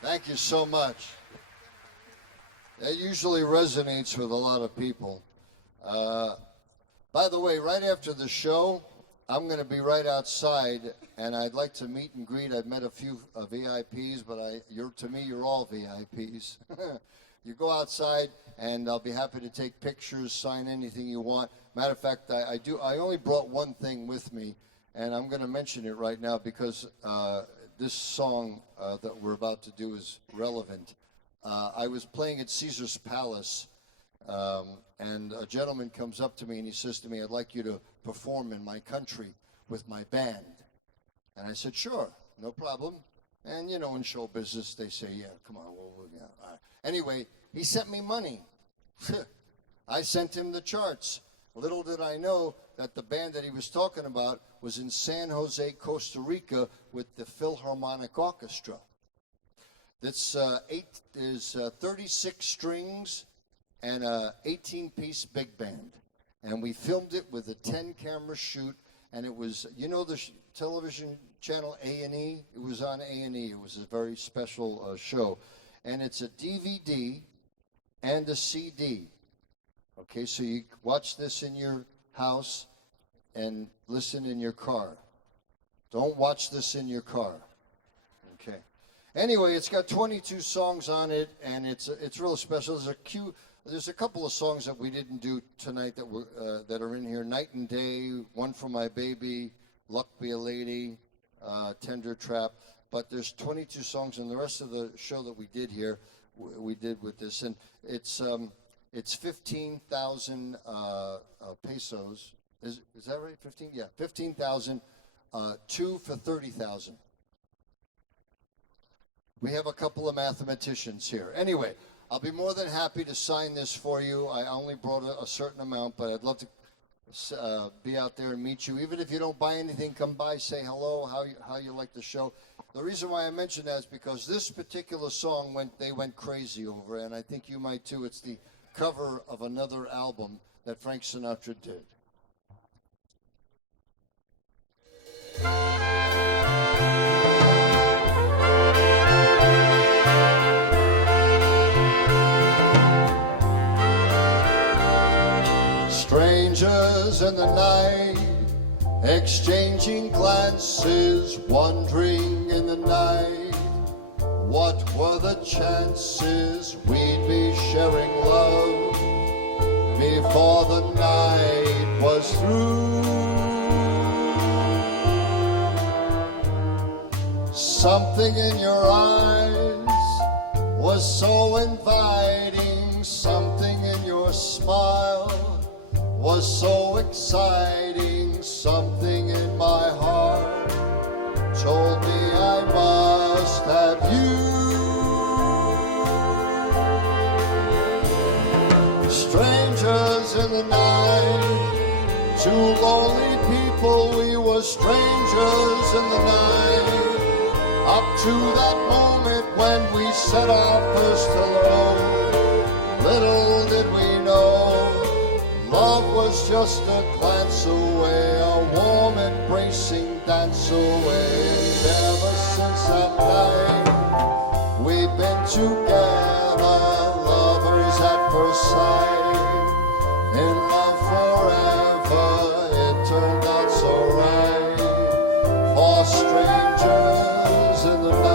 Thank you so much. That usually resonates with a lot of people. By the way, right after the show, I'm going to be right outside, and I'd like to meet and greet. I've met a few VIPs, but to me, you're all VIPs. You go outside, and I'll be happy to take pictures, sign anything you want. Matter of fact, I only brought one thing with me, and I'm going to mention it right now because this song that we're about to do is relevant. I was playing at Caesar's Palace, and a gentleman comes up to me and he says to me, "I'd like you to perform in my country with my band." And I said, "Sure, no problem." And you know, in show business, they say, "Yeah, come on, yeah." All right. Anyway, he sent me money. I sent him the charts. Little did I know that the band that he was talking about was in San Jose, Costa Rica, with the Philharmonic Orchestra. That's 36 strings and a 18-piece big band. And we filmed it with a 10-camera shoot, and it was, you know, the television channel A&E? It was on A&E. It was a very special show. And it's a DVD and a CD. Okay, so you watch this in your house and listen in your car. Don't watch this in your car. Okay. Anyway, it's got 22 songs on it, and it's really special. There's a couple of songs that we didn't do tonight that are in here. Night and Day, One for My Baby, Luck Be a Lady, Tender Trap. But there's 22 songs, and the rest of the show that we did here, we did with this. And it's 15,000 pesos. Is that right? 15? Yeah, 15,000. 2 for 30,000. We have a couple of mathematicians here. Anyway, I'll be more than happy to sign this for you. I only brought a certain amount, but I'd love to be out there and meet you. Even if you don't buy anything, come by, say hello, how you like the show. The reason why I mention that is because this particular song they went crazy over, and I think you might too. It's the cover of another album that Frank Sinatra did. Strangers in the night, exchanging glances, wandering in the night. What were the chances we'd be sharing love before the night was through? Something in your eyes was so inviting, something in your smile was so exciting, something in my heart told me I must have you. Strangers in the night, two lonely people, we were strangers in the night. Up to that moment when we said our first hello, little did we know, love was just a glance away, a warm embracing dance away. Ever since that night, we've been together, lovers at first sight, in love forever. It turned out so right for strangers in the night.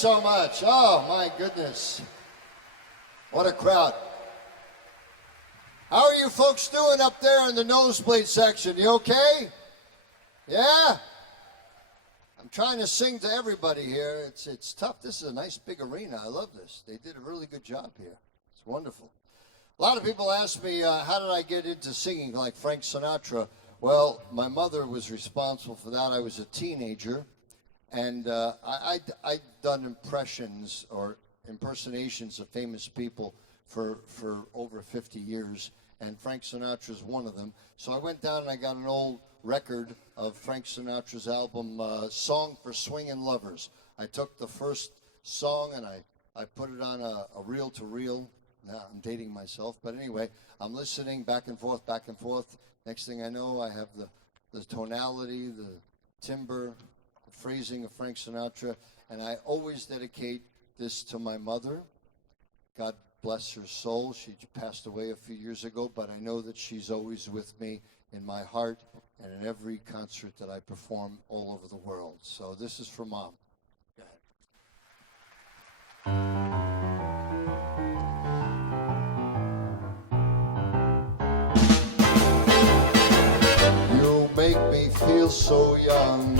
so much. Oh, my goodness. What a crowd. How are you folks doing up there in the nosebleed section? You okay? Yeah? I'm trying to sing to everybody here. It's tough. This is a nice big arena. I love this. They did a really good job here. It's wonderful. A lot of people ask me, how did I get into singing like Frank Sinatra? Well, my mother was responsible for that. I was a teenager, and I'd done impressions or impersonations of famous people for over 50 years, and Frank Sinatra's one of them. So I went down and I got an old record of Frank Sinatra's album, Song for Swingin' Lovers. I took the first song and I put it on a reel-to-reel. Now I'm dating myself, but anyway, I'm listening back and forth, back and forth. Next thing I know, I have the tonality, the timbre, the phrasing of Frank Sinatra, and I always dedicate this to my mother. God bless her soul. She passed away a few years ago, but I know that she's always with me in my heart and in every concert that I perform all over the world. So this is for Mom. Go ahead. You make me feel so young.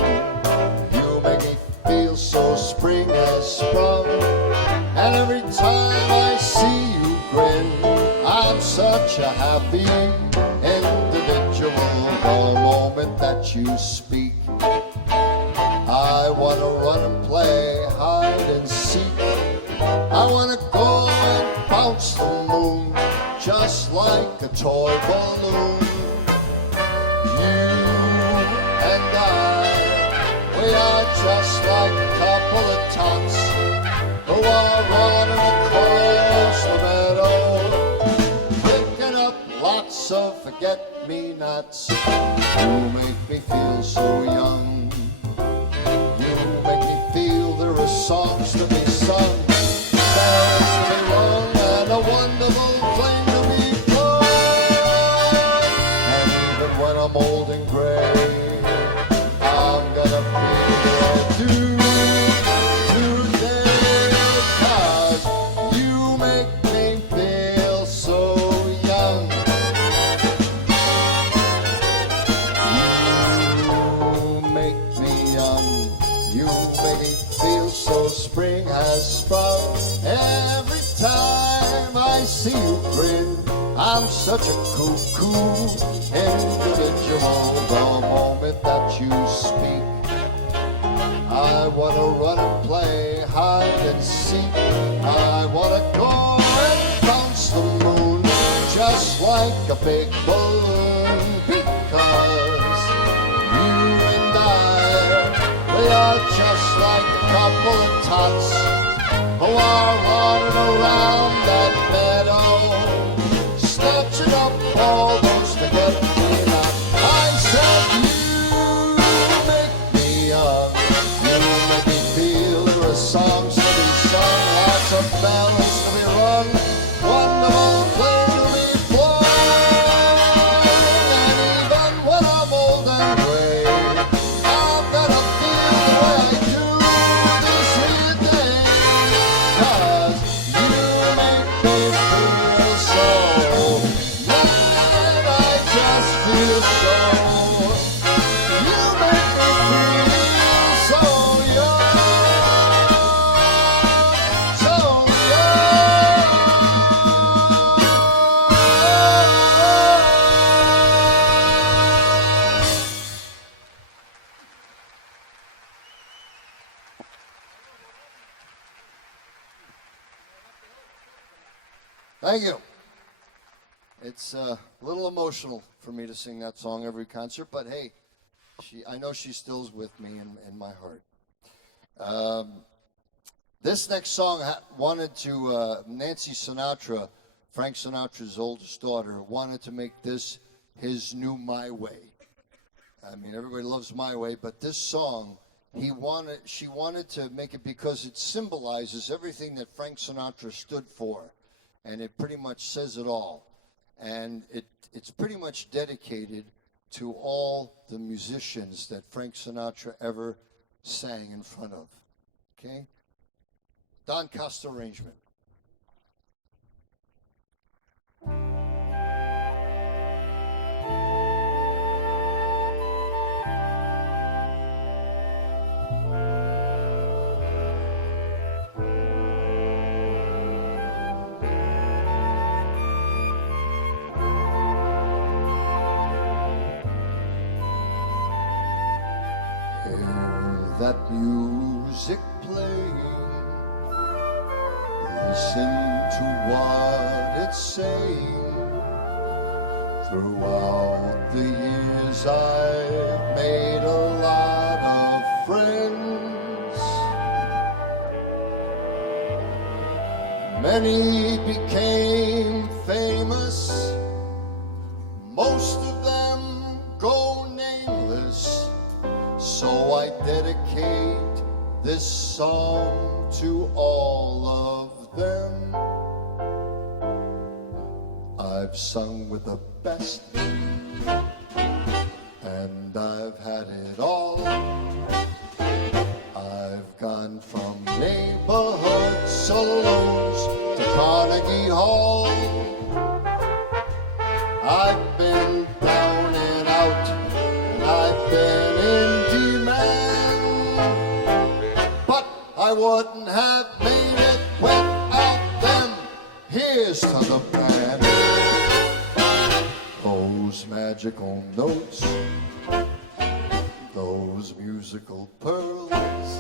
You make me feel so spring has sprung. And every time I see you grin, I'm such a happy individual. The moment that you speak, I want to run and play hide and seek. I want to go and bounce the moon just like a toy balloon. You and I, we are just like a couple of tots who are running across the meadow, picking up lots of forget-me-nots. You make me feel so young. You make me feel there are songs to be sung, bells to be rung, and a wonderful flame to be flung. And even when I'm old and gray, I'm gonna feel I do today, 'cause you make me feel so young. You make me young. You make me feel so spring has sprung. Every time I see you grin, I'm such a cuckoo individual. The moment that you speak, I want to run and play hide and seek. I want to go and bounce the moon just like a big balloon, because you and I, we are just like a couple of tots who are running around that meadow, snatching up all those forget-me-nots. I said you make me young. You make me feel there are songs to be sung, lots of bells to be rung, wonderful flame to be flung. And even when I'm old and gray, I'm gonna feel the way I do this here day, 'cause you make me feel so young, and I just feel so. You make me feel so young, so young. Thank you. It's a little emotional for me to sing that song every concert, but hey, I know she still's with me in my heart. This next song Nancy Sinatra, Frank Sinatra's oldest daughter, wanted to make this his new My Way. I mean, everybody loves My Way, but this song, she wanted to make it because it symbolizes everything that Frank Sinatra stood for, and it pretty much says it all. And it's pretty much dedicated to all the musicians that Frank Sinatra ever sang in front of. Okay? Doncaster arrangement. That music playing, listen to what it's saying. Throughout the years I've made a lot of friends. Many became famous, most of them go nameless. So I dedicate this song to all of them. I've sung with the best, and I've had it all. I've gone from neighborhood saloons to Carnegie Hall. I've been down and out, and I've been in I wouldn't have made it without them. Here's to the band. Those magical notes, those musical pearls.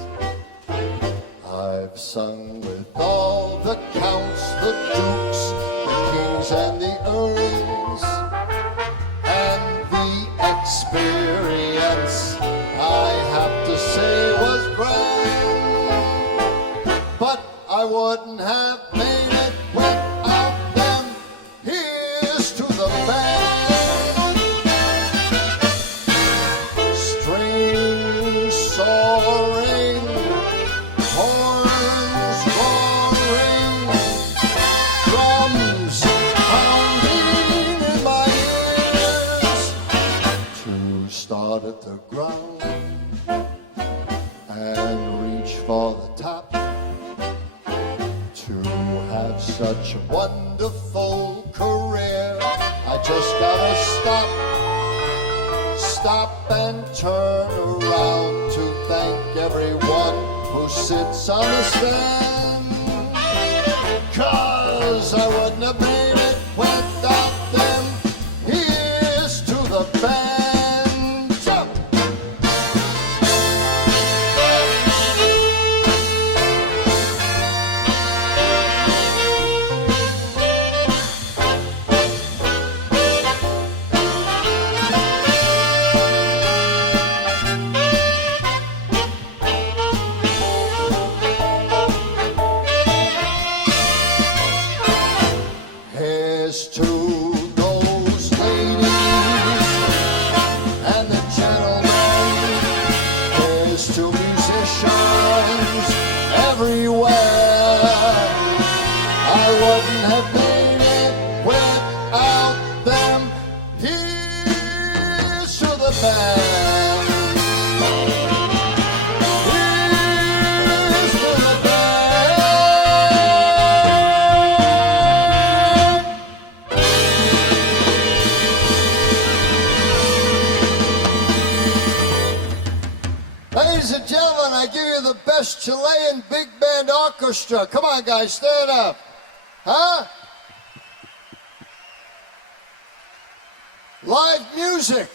I've sung with all the counts, the dukes, the kings and the earls. And the experience, I have to say, was grand. But I wouldn't have made it without them. Here's to the band. Strings soaring, horns roaring, drums pounding in my ears. To start at the ground and reach for the top. Have such a wonderful career. I just gotta stop and turn around to thank everyone who sits on the stand. 'Cause I wouldn't have made it without them. Here's to the band. Jump! To those ladies and the gentlemen, here's to musicians everywhere. I wouldn't have made it without them. Here's to the band. Ladies and gentlemen, I give you the best Chilean big band orchestra. Come on, guys, stand up. Huh? Live music.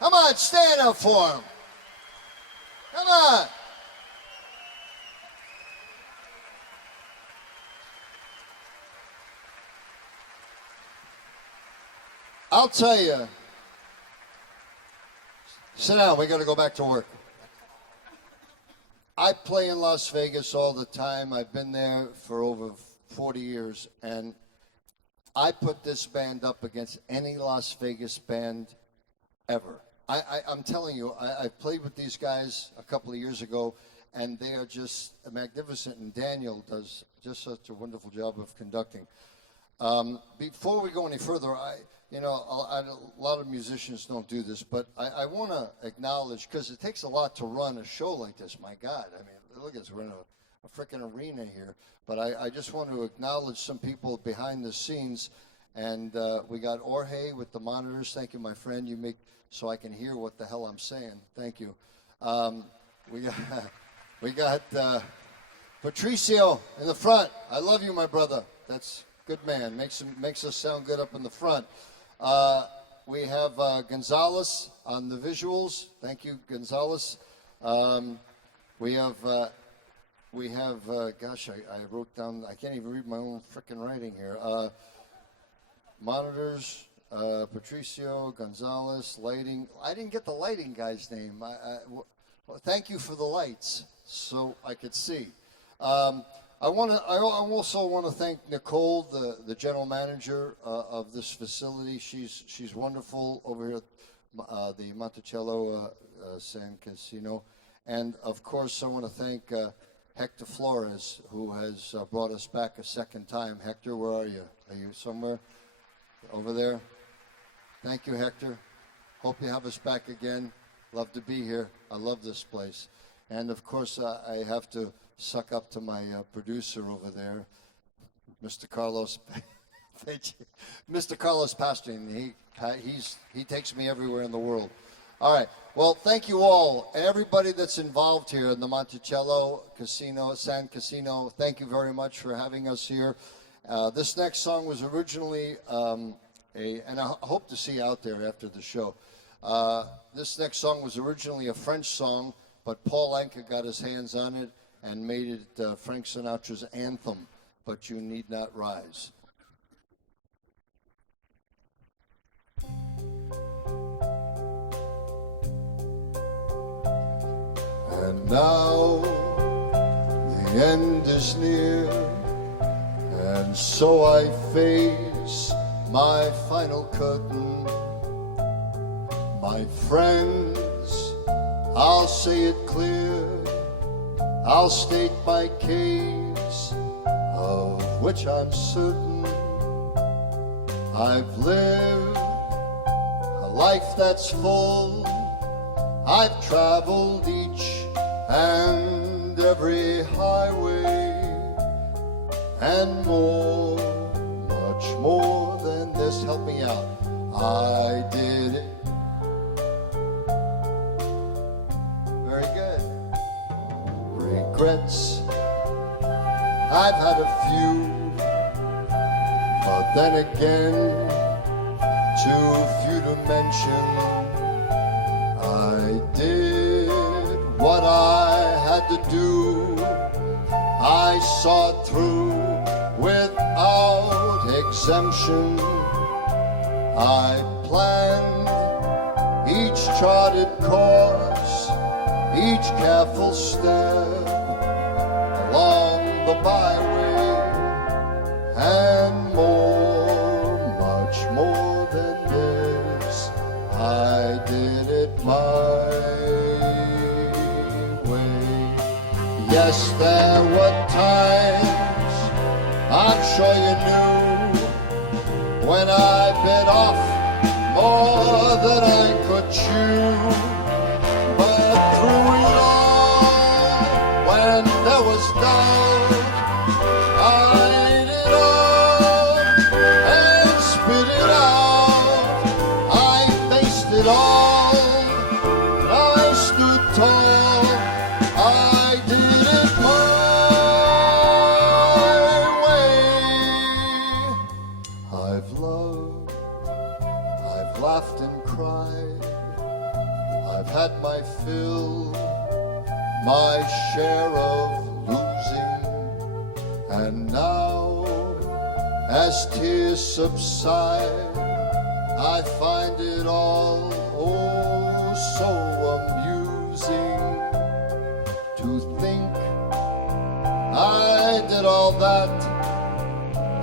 Come on, stand up for them. Come on. I'll tell you. Sit down, we got to go back to work. I play in Las Vegas all the time. I've been there for over 40 years, and I put this band up against any Las Vegas band ever. I'm telling you, I played with these guys a couple of years ago, and they are just magnificent, and Daniel does just such a wonderful job of conducting. Before we go any further, a lot of musicians don't do this, but I want to acknowledge, because it takes a lot to run a show like this. My God, I mean, look at us, we're in a freaking arena here. But I just want to acknowledge some people behind the scenes. And we got Jorge with the monitors. Thank you, my friend. You make so I can hear what the hell I'm saying. Thank you. We got Patricio in the front. I love you, my brother. That's good man. Makes us sound good up in the front. We have Gonzalez on the visuals. Thank you, Gonzalez. We have gosh, I wrote down, I can't even read my own frickin' writing here. Monitors, Patricio, Gonzalez, lighting. I didn't get the lighting guy's name. Well, thank you for the lights, so I could see. I also want to thank Nicole, the general manager of this facility. She's wonderful over here at the Monticello San Casino. And of course, I want to thank Hector Flores, who has brought us back a second time. Hector, where are you? Are you somewhere over there? Thank you, Hector. Hope you have us back again. Love to be here. I love this place. And of course, I have to suck up to my producer over there, Mr. Carlos. Mr. Carlos Pasting. He takes me everywhere in the world. All right. Well, thank you all, and everybody that's involved here in the Monticello Casino, San Casino. Thank you very much for having us here. This next song was originally and I hope to see you out there after the show. This next song was originally a French song, but Paul Anka got his hands on it and made it Frank Sinatra's anthem, But You Need Not Rise. And now the end is near, and so I face my final curtain. My friends, I'll say it clear, I'll state my case, of which I'm certain. I've lived a life that's full, I've traveled each and every highway, and more, much more than this. Help me out. I did it. Very good. Regrets, I've had a few, but then again, too few to mention. I did what I had to do, I saw through without exemption. I planned each charted course, each careful step along the byway, and more, much more than this, I did it my way. Yes, there were times, I'm sure you knew, when I bit off more than I could chew. But through it all, when there was doubt, I ate it up and spit it out. I faced it all, and I stood tall. I did it my way. I've loved, I've laughed and cried, I've had my fill, my share of losing, and now, as tears subside, I find it all oh so amusing to think I did all that,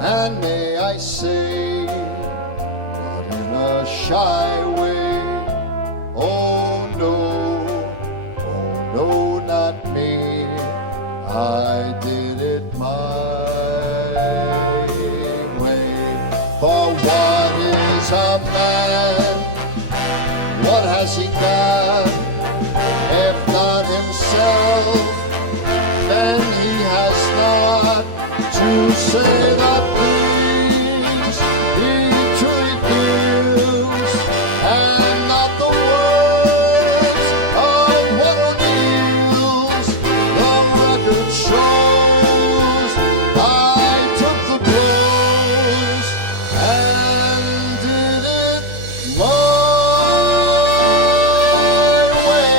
and may I say, but in a shy way. Oh no, not me. I did it my way. he can. If not himself, then he has not to say the things he truly feels, and not the words of what O'Neill's. The record shows I took the blows and did it my way.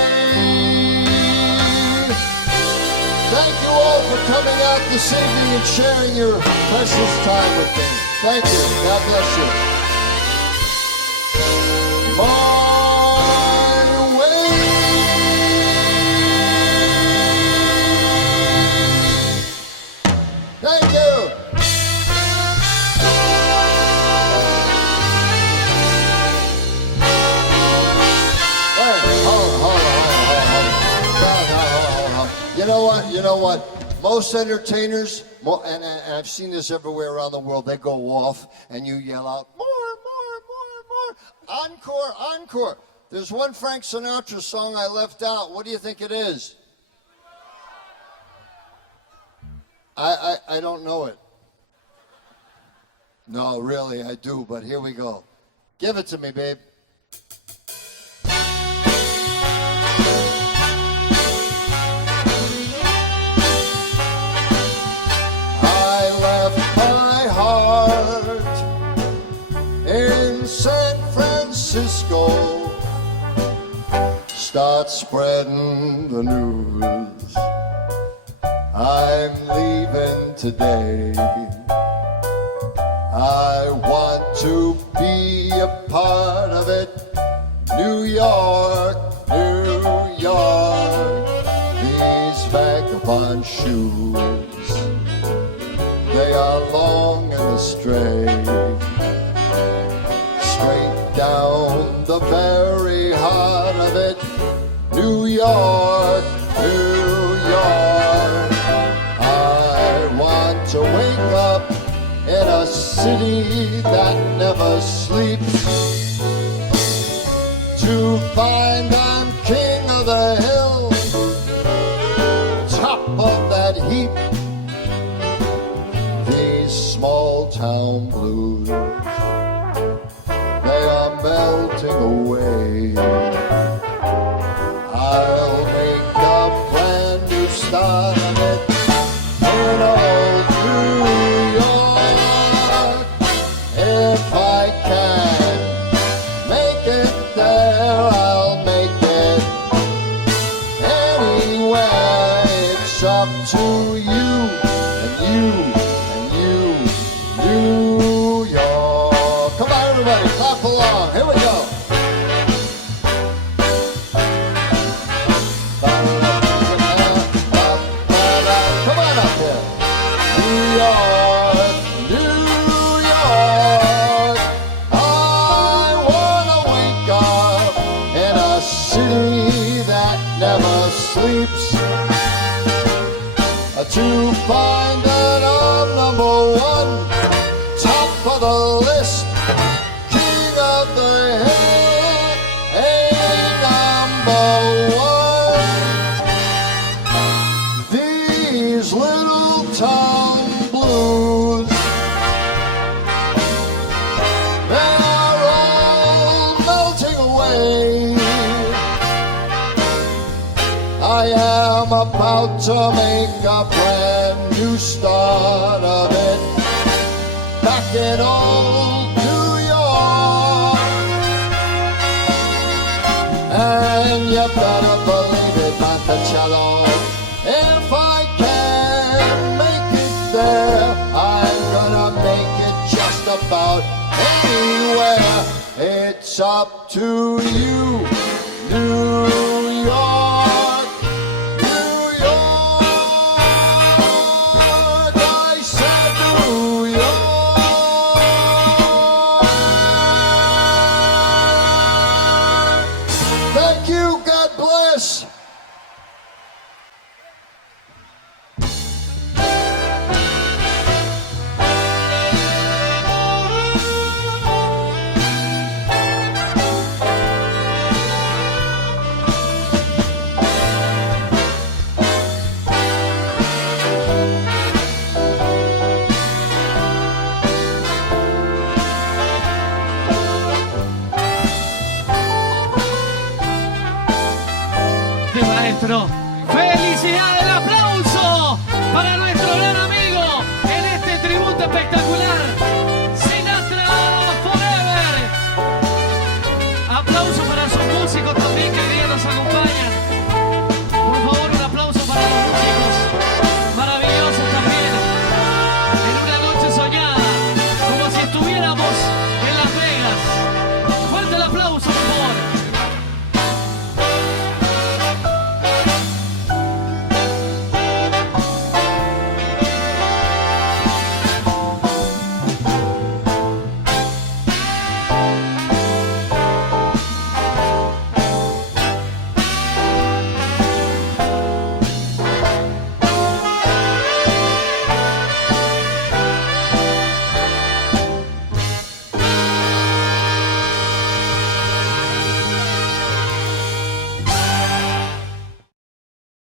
Thank you all for coming out this evening and sharing your precious time with me. Thank you. God bless you. My way. Thank you. Hey, hold on. You know what? Most entertainers, and I've seen this everywhere around the world, they go off and you yell out, more, encore, encore. There's one Frank Sinatra song I left out. What do you think it is? I don't know it. No, really, I do, but here we go. Give it to me, babe. I left my heart in San Francisco. Start spreading the news. I'm leaving today. I want to be a part of it. New York, New York. These vagabond shoes, they are long and straight, straight down the very heart of it. New York, New York. I want to wake up in a city that never sleeps, to find I'm king of the hill, top of that heap. These small town blues, they are melting away. I'll make a brand new start of it in old New York. If I can make it there, I'll make it anywhere. It's up to you and you and you, New York. Come on, everybody, clap along. Here we go. Come on up here. New York, New York. I wanna wake up in a city that never sleeps, to find that I'm number one, top of the list, king of the hill, and number one. These little town blues, they are all melting away. I am about to make a brand new start of it back in old New York. And you better believe it, Monticello, if I can make it there, I'm gonna make it just about anywhere. It's up to you, New York. Thank you. God bless. fuerte, maestro. ¡Felicidades! ¡El aplauso para nuestro gran amigo en este tributo espectacular!